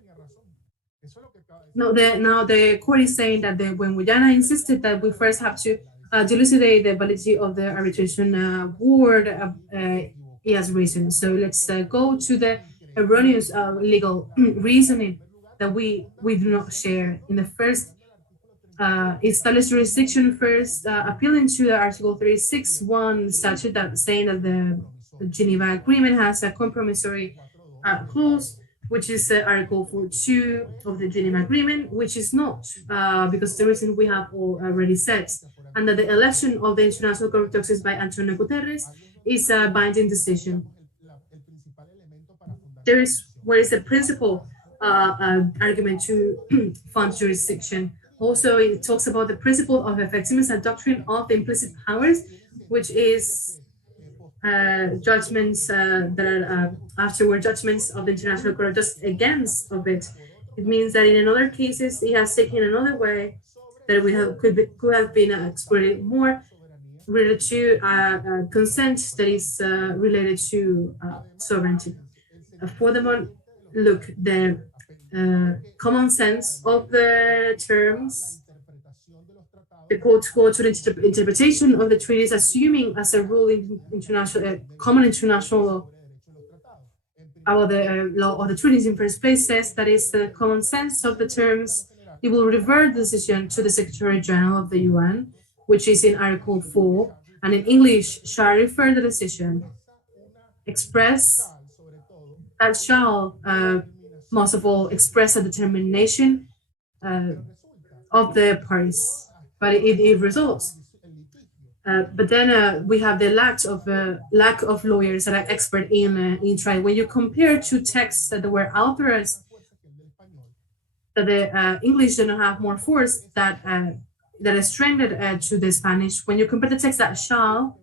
now the court is saying that when Guyana insisted that we first have to elucidate the validity of the arbitration award, it has reason. So let's go to the erroneous legal reasoning that we do not share. In the first, established jurisdiction first, appealing to the Article 36(1) statute that saying that the Geneva Agreement has a compromissory clause, which is Article 4(2) of the Geneva Agreement, which is not, because the reason we have already said, and that the election of the International Court of Justice by Antonio Guterres is a binding decision. Where is the principal argument to fund jurisdiction? Also, it talks about the principle of effectiveness and doctrine of the implicit powers, which is judgments that are afterward judgments of the International Court of Justice against of it. It means that in other cases, it has taken another way that we could have been explored more related to consent that is related to sovereignty. Furthermore, look, the common sense of the terms, the court goes to the interpretation of the treaties, assuming as a rule in international, common international law, about the law of the treaties in first place says that is the common sense of the terms. It will revert the decision to the Secretary General of the UN, which is in Article 4, and in English shall refer the decision. Express that shall, most of all, express a determination of the parties, but it results. But then we have the lack of lawyers that are expert in trial. When you compare two texts that were authorized, that the English do not have more force that is strengthened to the Spanish. When you compare the text that shall,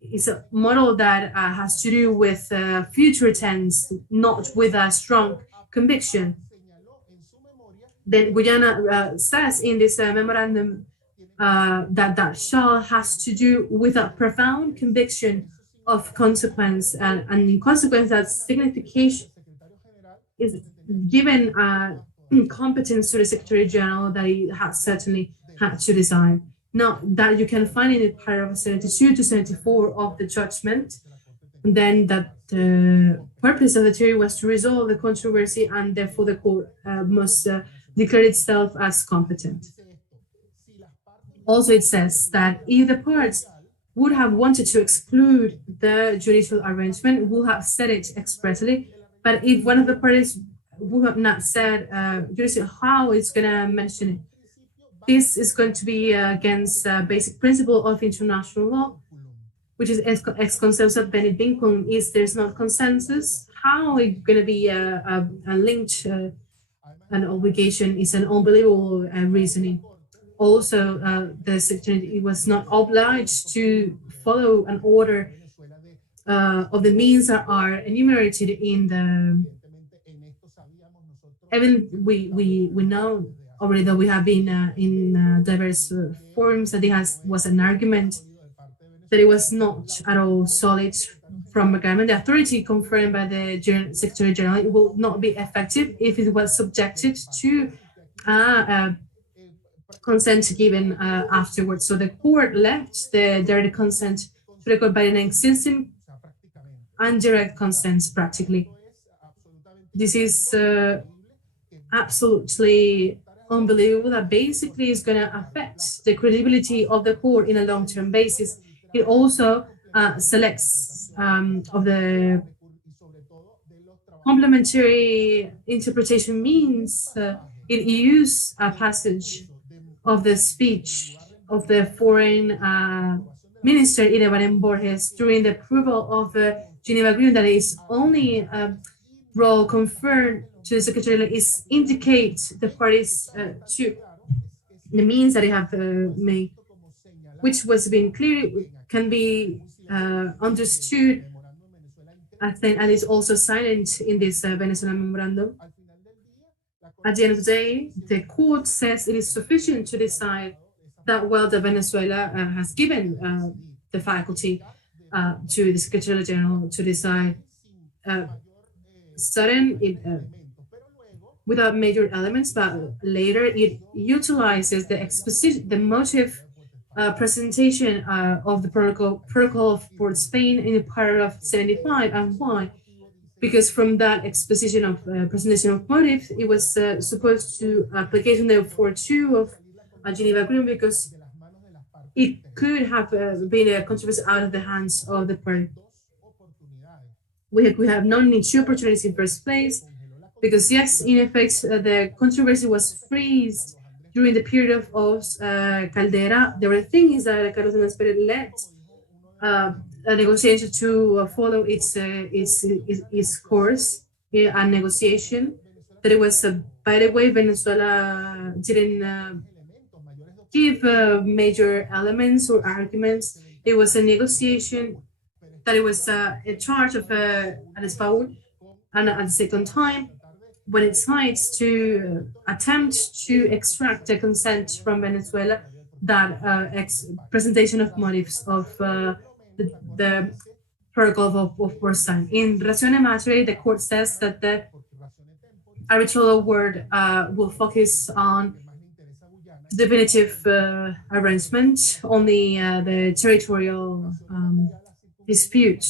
it's a model that has to do with future tense, not with a strong conviction. Then Guyana says in this memorandum that shall has to do with a profound conviction of consequence, and in consequence that signification is given competence to the Secretary General that he has certainly had to decide. Now that you can find in the paragraph 72 to 74 of the judgment, and then that the purpose of the theory was to resolve the controversy, and therefore the court must declare itself as competent. Also, it says that if the parts would have wanted to exclude the judicial arrangement, would have said it expressly, but if one of the parties would have not said how it's going to mention it, this is going to be against basic principle of international law, which is ex consensus bene vinculum. Is there's not consensus, how it's going to be a linked an obligation is an unbelievable reasoning. Also, the Secretary was not obliged to follow an order of the means that are enumerated in the. Even we know already that we have been in diverse forums that it was an argument that it was not at all solid from a government, the authority confirmed by the Secretary General, it will not be effective if it was subjected to consent given afterwards. So the court left the direct consent to the court by an existing indirect consent practically. This is absolutely unbelievable that basically is going to affect the credibility of the court in a long-term basis. It also selects of the complementary interpretation means it uses a passage of the speech of the foreign minister Iribarren Borges during the approval of the Geneva Agreement that is only role conferred to the Secretary is indicate the parties to the means that they have made, which was being clear, can be understood, I think, and is also silent in this Venezuelan memorandum. At the end of the day, the court says it is sufficient to decide that, well, the Venezuela has given the faculty to the Secretary General to decide without major elements, but later it utilizes the motive presentation of the protocol for Spain in paragraph 75. And why? Because from that exposition of presentation of motive, it was supposed to application the 4.2 of a Geneva Agreement, because it could have been a controversy out of the hands of the party. We have not need two opportunities in first place, because yes, in effect, the controversy was freezed during the period of Caldera. The other thing is that Cardona led a negotiation to follow its course, a negotiation that it was, by the way, Venezuela didn't give major elements or arguments. It was a negotiation that it was in charge of Anespaul, and at the second time, when it decides to attempt to extract the consent from Venezuela, that presentation of motives of the protocol of Borstein. In Razione Matere, the court says that the arbitral award will focus on definitive arrangement, only the territorial dispute.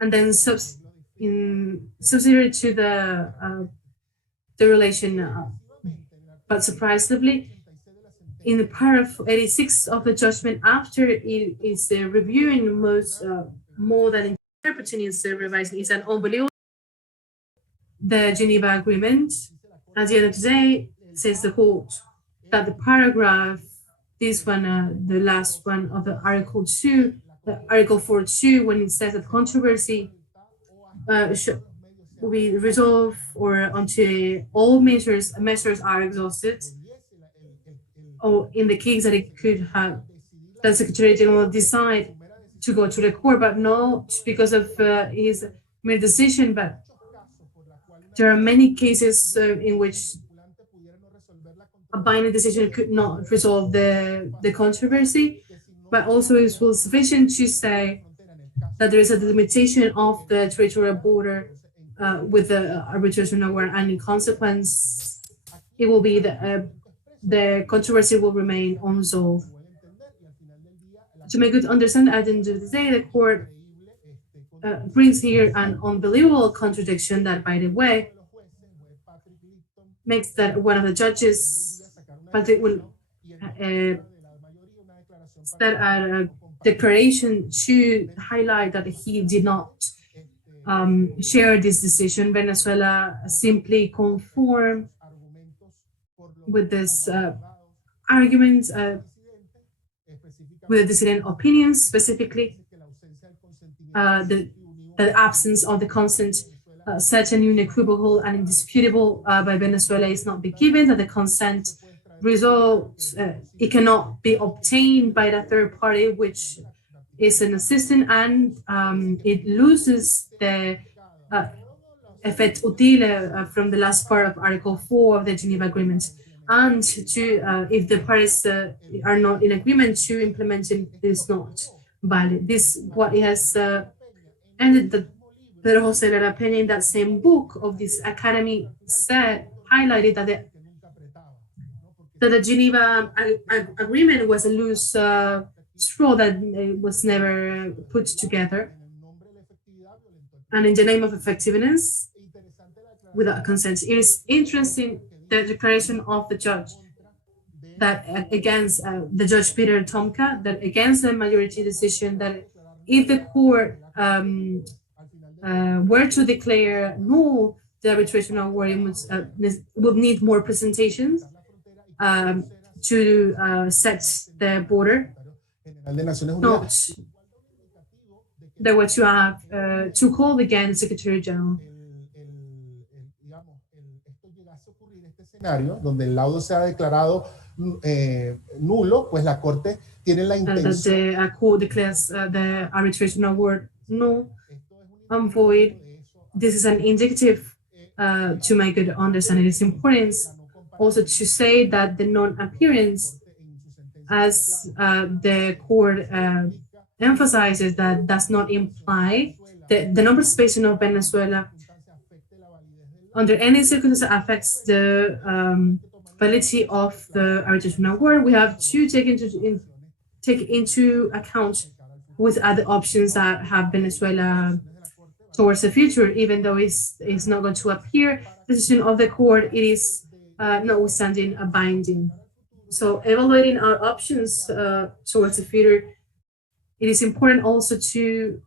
And then subsidiary to the relation, but surprisingly, in the paragraph 86 of the judgment, after it is reviewing more than interpreting, it's revising, it's an unbelievable. The Geneva Agreement, at the end of the day, says the court that the paragraph, this one, the last one of the Article 2, Article 4.2, when it says that controversy will be resolved or until all measures are exhausted, or in the case that it could have the Secretary General decide to go to the court, but not because of his mere decision. But there are many cases in which a binding decision could not resolve the controversy, but also it was sufficient to say that there is a delimitation of the territorial border with the arbitration award, and in consequence, it will be the controversy will remain unsolved. To make it understand, at the end of the day, the court brings here an unbelievable contradiction that, by the way, makes that one of the judges, Patrick, will start a declaration to highlight that he did not share this decision. Venezuela simply conformed with this argument, with the dissident opinions, specifically the absence of the consent, such an unequivocal and indisputable by Venezuela is not be given, that the consent results, it cannot be obtained by the third party, which is an assistant, and it loses the effect utile from the last part of Article 4 of the Geneva Agreement. and to if the parties are not in agreement to implement it is not valid. This what it has ended the Pedro José Lara Peña in that same book of this academy said highlighted that the Geneva Agreement was a loose straw that was never put together, and in the name of effectiveness, without consent. It is interesting the declaration of the judge that against the judge Peter Tomka, that against the majority decision, that if the court were to declare null the arbitration award, it would need more presentations to set the border. Not that what you have to call again the Secretary General. Donde el laudo se ha declarado nulo, pues la Corte tiene la intención. The court declares the arbitration award null and void. This is an indicative to make it understand its importance. Also to say that the non-appearance, as the court emphasizes, that does not imply the non-participation of Venezuela under any circumstances affects the validity of the arbitration award. We have to take into account with other options that have Venezuela towards the future, even though it's not going to appear. The decision of the court, it is notwithstanding a binding. So evaluating our options towards the future, it is important also to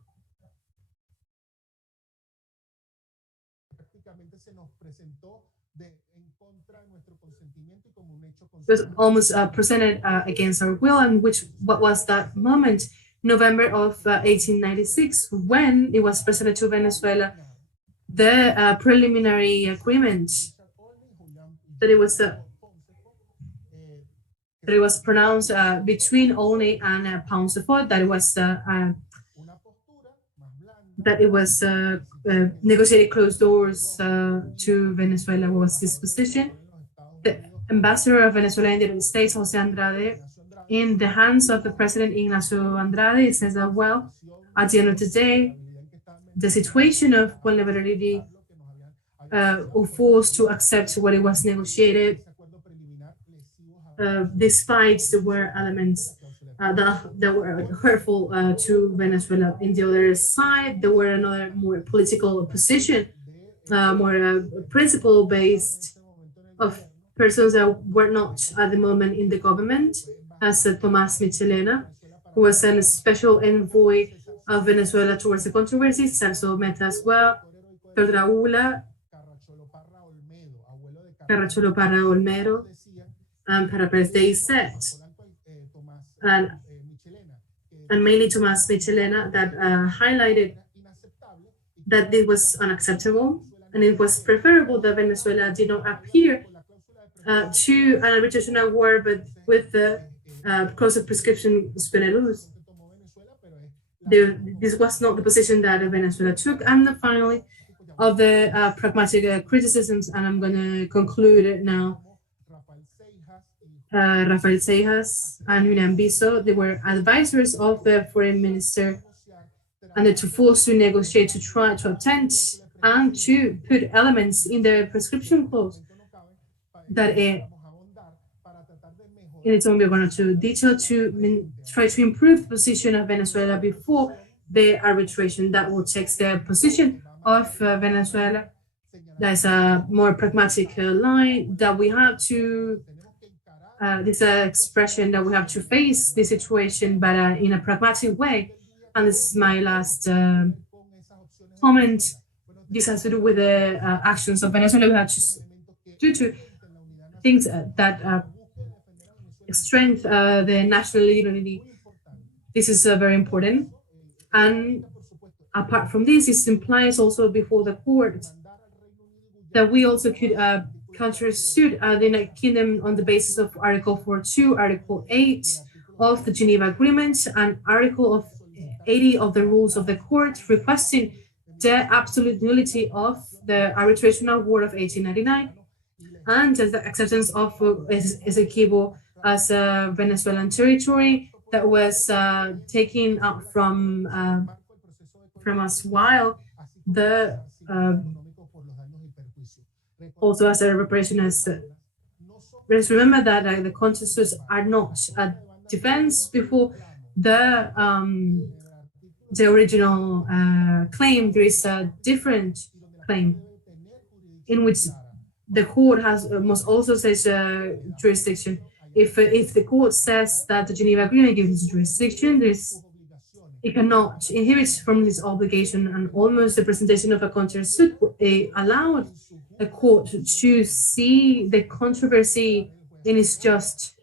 was almost presented against our will, and what was that moment? November of 1896, when it was presented to Venezuela, the preliminary agreement that it was pronounced between Olney and Pouncefort, that it was negotiated closed doors to Venezuela was this position. The ambassador of Venezuela in the United States, Jose Andrade, in the hands of the President Ignacio Andrade, says that, well, at the end of the day, the situation of vulnerability forced to accept what it was negotiated, despite there were elements that were hurtful to Venezuela. In the other side, there were another more political position, more principle-based, of persons that were not at the moment in the government, as Tomás Michelena, who was a special envoy of Venezuela towards the controversies, Celso Meta as well, Pedraula, Carracholo Parra Olmedo, and Para Pérez de Iset, and mainly Tomás Michelena, that highlighted that this was unacceptable, and it was preferable that Venezuela did not appear to an arbitration award, but with the clause of prescription Spinelus. This was not the position that Venezuela took. And finally, of the pragmatic criticisms, and I'm going to conclude it now. Rafael Seijas and Julian Biso, they were advisors of the foreign minister, and they were forced to negotiate to try to attempt and to put elements in the prescription clause that in its own we're going to detail to try to improve the position of Venezuela before the arbitration. That will take the position of Venezuela. There's a more pragmatic line that we have to, this expression that we have to face the situation, but in a pragmatic way. And this is my last comment. This has to do with the actions of Venezuela. We have to do to things that strengthen the national unity. This is very important. And apart from this, it implies also before the court that we also could countersuit the United Kingdom on the basis of Article 4.2, Article 8 of the Geneva Agreement, and Article 80 of the Rules of the Court, requesting the absolute nullity of the arbitration award of 1899. and the acceptance of Essequibo as a Venezuelan territory that was taken out from us, while the also as a reparation. Let's remember that the contestants are not a defense before the original claim. There is a different claim in which the court must also say jurisdiction. If the court says that the Geneva Agreement gives jurisdiction, it cannot inhibit from this obligation, and almost the presentation of a countersuit allowed the court to see the controversy in its just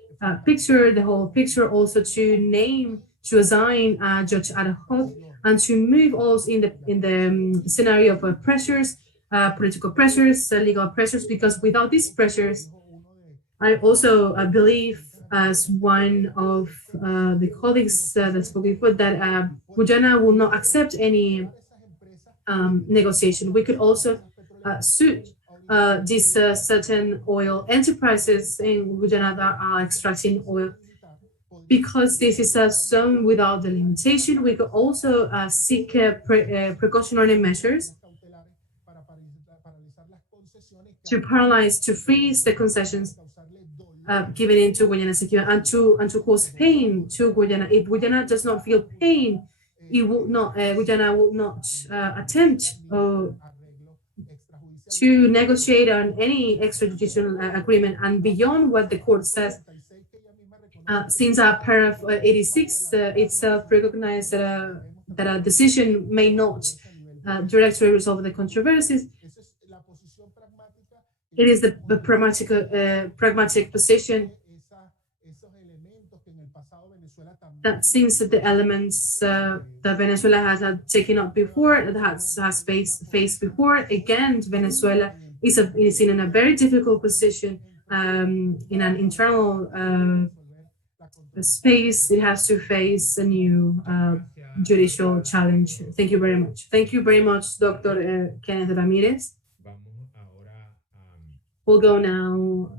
picture, the whole picture, also to assign a judge ad hoc, and to move also in the scenario of pressures, political pressures, legal pressures, because without these pressures, I also believe, as one of the colleagues that spoke before, that Guyana will not accept any negotiation. We could also suit these certain oil enterprises in Guyana that are extracting oil. Because this is a zone without the limitation, we could also seek precautionary measures to paralyze, to freeze the concessions given into Guyana Esequiba, and to cause pain to Guyana. If Guyana does not feel pain, it will not. Guyana will not attempt to negotiate on any extrajudicial agreement. And beyond what the court says, since paragraph 86 itself recognized that a decision may not directly resolve the controversies, it is the pragmatic position that since the elements that Venezuela has taken up before, that has faced before, again, Venezuela is in a very difficult position in an internal space. It has to face a new judicial challenge. Thank you very much. Thank you very much, Dr. Kenneth Ramírez. We'll go now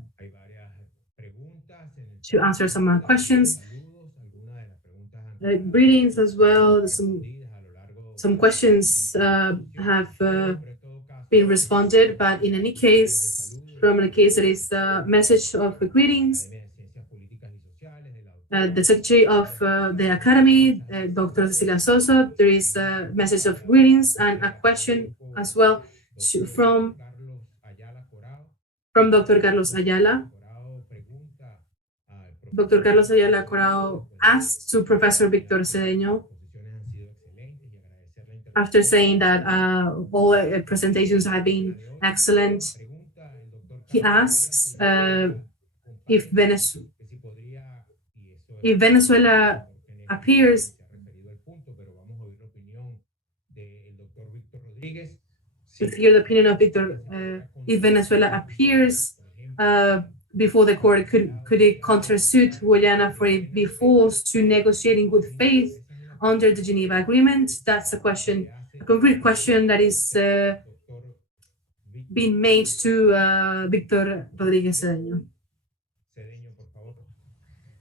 to answer some questions. Greetings as well. Some questions have been responded, but in any case, from the case, there is a message of greetings. The Secretary of the Academy, Dr. Cecilia Sosa, there is a message of greetings and a question as well from Dr. Carlos Ayala. Dr. Carlos Ayala Corao asked to Professor Víctor Cedeño, after saying that all presentations have been excellent, he asks if Venezuela appears, to hear the opinion of Víctor, if Venezuela appears before the court, could it countersuit Guyana for it be forced to negotiate in good faith under the Geneva Agreement? That's a question, a concrete question that is being made to Víctor Rodríguez Cedeño.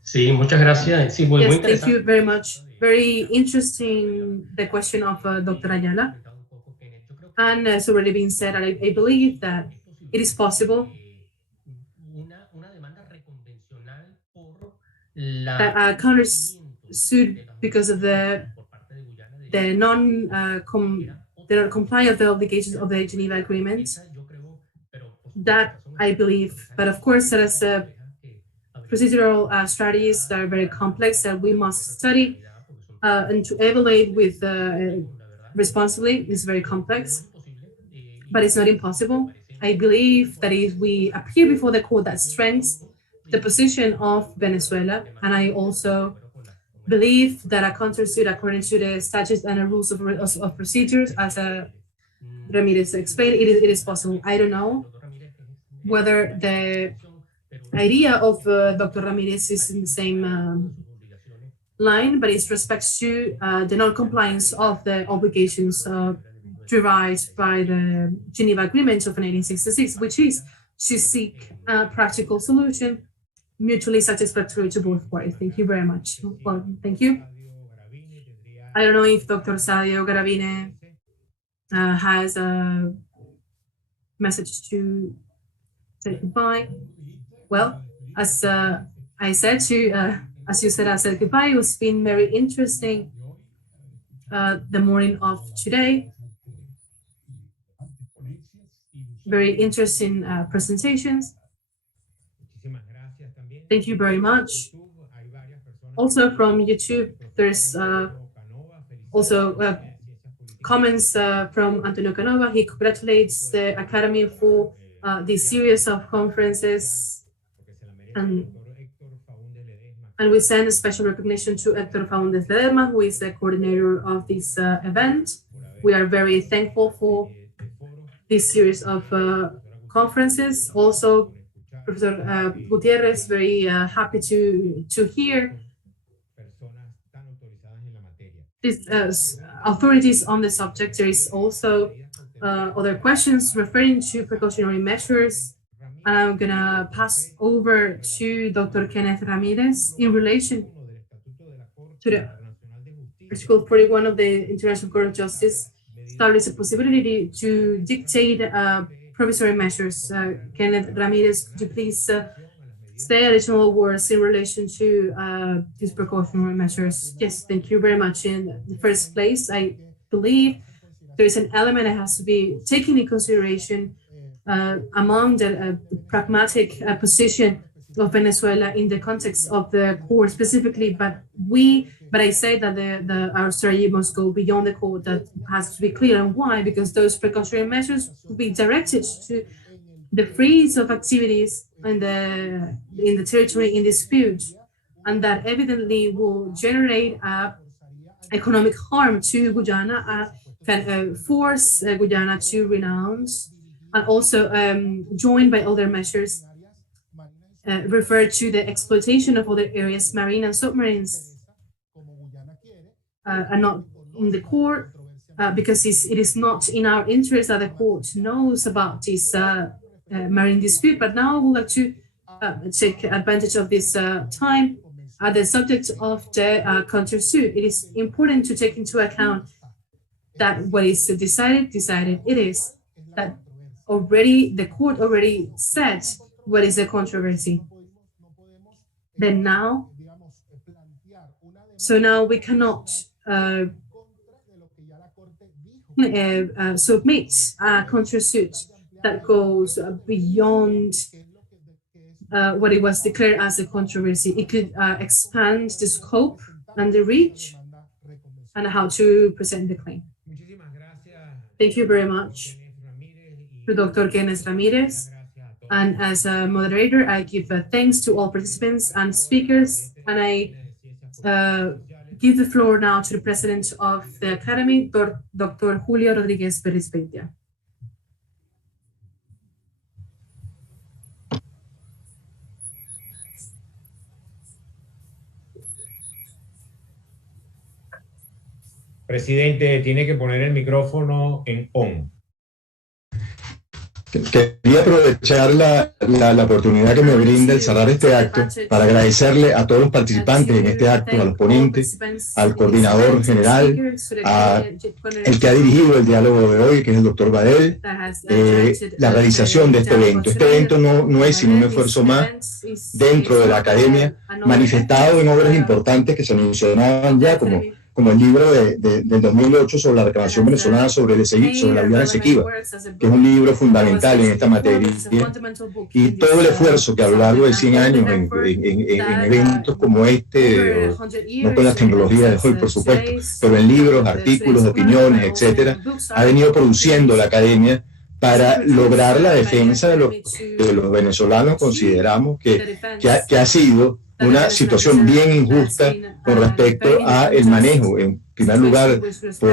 Sí, muchas gracias. Sí, muy interesante. Thank you very much. Very interesting, the question of Dr. Ayala. And it's already been said, I believe that it is possible that a countersuit because of the non-compliance of the obligations of the Geneva Agreement. That I believe, but of course there is procedural strategies that are very complex that we must study and to evaluate with responsibly is very complex, but it's not impossible. I believe that if we appear before the court, that strengthens the position of Venezuela, and I also believe that a countersuit according to the statutes and the rules of procedures, as Ramírez explained, it is possible. I don't know whether the idea of Dr. Ramírez is in the same line, but it respects to the non-compliance of the obligations derived by the Geneva Agreement of 1966, which is to seek a practical solution mutually satisfactory to both parties. Thank you very much. Well, thank you. I don't know if Dr. Sadio Garavini has a message to say goodbye. Well, as I said as you said, I said goodbye. It's been very interesting the morning of today. Very interesting presentations. Thank you very much. Also from YouTube, there's also comments from Antonio Canova. He congratulates the Academy for this series of conferences, and we send a special recognition to Héctor Faúndez Ledesma, who is the coordinator of this event. We are very thankful for this series of conferences. Also, Professor Gutierrez, very happy to hear these authorities on the subject. There is also other questions referring to precautionary measures. And I'm gonna pass over to Dr. Kenneth Ramírez in relation to the Article 41 of the International Court of Justice establishes a possibility to dictate provisory measures. Kenneth Ramírez, could you please say additional words in relation to these precautionary measures? Yes, thank you very much. In the first place, I believe there is an element that has to be taken into consideration among the pragmatic position of Venezuela in the context of the court specifically, but I say that our strategy must go beyond the court. That has to be clear. And why? Because those precautionary measures will be directed to the freeze of activities in the territory in dispute, and that evidently will generate economic harm to Guyana, can force Guyana to renounce, and also joined by other measures refer to the exploitation of other areas, marine and submarines, are not in the court, because it is not in our interest that the court knows about this marine dispute. But now I would like to take advantage of this time at the subject of the countersuit. It is important to take into account that what is decided it is. That the court already said what is the controversy. Then now, so now we cannot submit a countersuit that goes beyond what it was declared as a controversy. It could expand the scope and the reach and how to present the claim. Thank you very much to Dr. Kenneth Ramírez. And as a moderator, I give thanks to all participants and speakers, and I give the floor now to the president of the Academy, Dr. Julio Rodríguez Berisbeitia. Presidente, tiene que poner el micrófono en on. Quería aprovechar la oportunidad que me brinda el cerrar este acto para agradecerle a todos los participantes en este acto, a los ponentes, al coordinador general, el que ha dirigido el diálogo de hoy, que es el doctor Badel, la realización de este evento. Este evento no es sino un esfuerzo más dentro de la academia, manifestado en obras importantes que se mencionaban ya, como el libro del 2008 sobre la reclamación venezolana sobre la Guyana Esequiba, que es un libro fundamental en esta materia, y todo el esfuerzo que a lo largo de 100 años en eventos como este, no con las tecnologías de hoy, por supuesto, pero en libros, artículos, opiniones, etcétera, ha venido produciendo la academia para lograr la defensa de lo que los venezolanos consideramos que ha sido una situación bien injusta con respecto a el manejo, en primer lugar por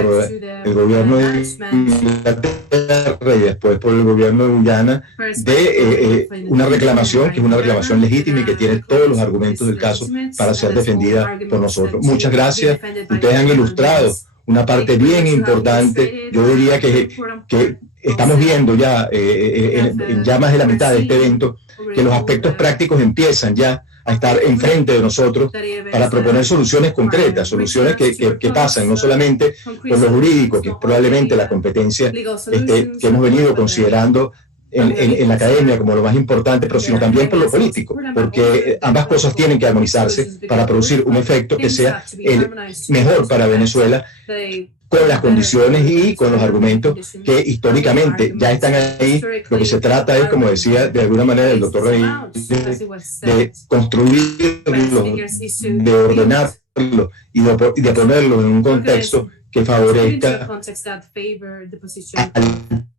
el gobierno de Inglaterra y después por el gobierno de Guyana, de una reclamación que es una reclamación legítima y que tiene todos los argumentos del caso para ser defendida por nosotros. Muchas gracias. Ustedes han ilustrado una parte bien importante, yo diría que estamos viendo ya, ya más de la mitad de este evento, que los aspectos prácticos empiezan ya a estar enfrente de nosotros para proponer soluciones concretas, soluciones que pasan no solamente por lo jurídico, que es probablemente la competencia que hemos venido considerando en la academia como lo más importante, pero sino también por lo político, porque ambas cosas tienen que armonizarse para producir un efecto que sea el mejor para Venezuela, con las condiciones y con los argumentos que históricamente ya están ahí. Lo que se trata es, como decía de alguna manera el doctor Rodríguez, de construirlo, de ordenarlo y de ponerlo en un contexto que favorezca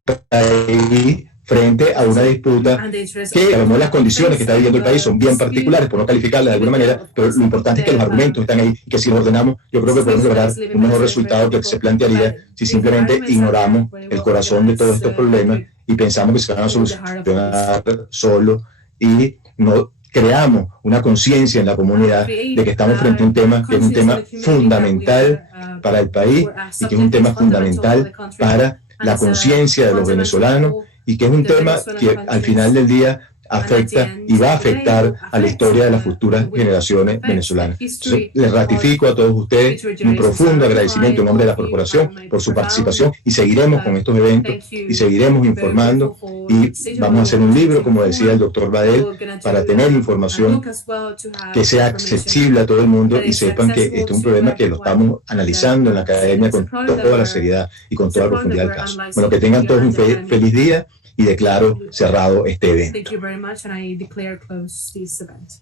al país frente a una disputa que a lo mejor las condiciones que está viviendo el país son bien particulares, por no calificarlas de alguna manera, pero lo importante es que los argumentos están ahí y que si los ordenamos, yo creo que podemos lograr un mejor resultado que se plantearía si simplemente ignoramos el corazón de todos estos problemas y pensamos que se van a solucionar solo y no creamos una conciencia en la comunidad de que estamos frente a un tema que es un tema fundamental para el país y que es un tema fundamental para la conciencia de los venezolanos y que es un tema que al final del día afecta y va a afectar a la historia de las futuras generaciones venezolanas. Entonces, les ratifico a todos ustedes un profundo agradecimiento en nombre de la corporación por su participación y seguiremos con estos eventos y seguiremos informando y vamos a hacer un libro, como decía el doctor Badel, para tener información que sea accesible a todo el mundo y sepan que este es un problema que lo estamos analizando en la academia con toda la seriedad y con toda la profundidad del caso. Bueno, que tengan todos un feliz día y declaro cerrado este evento. Thank you very much, and I declare closed this event.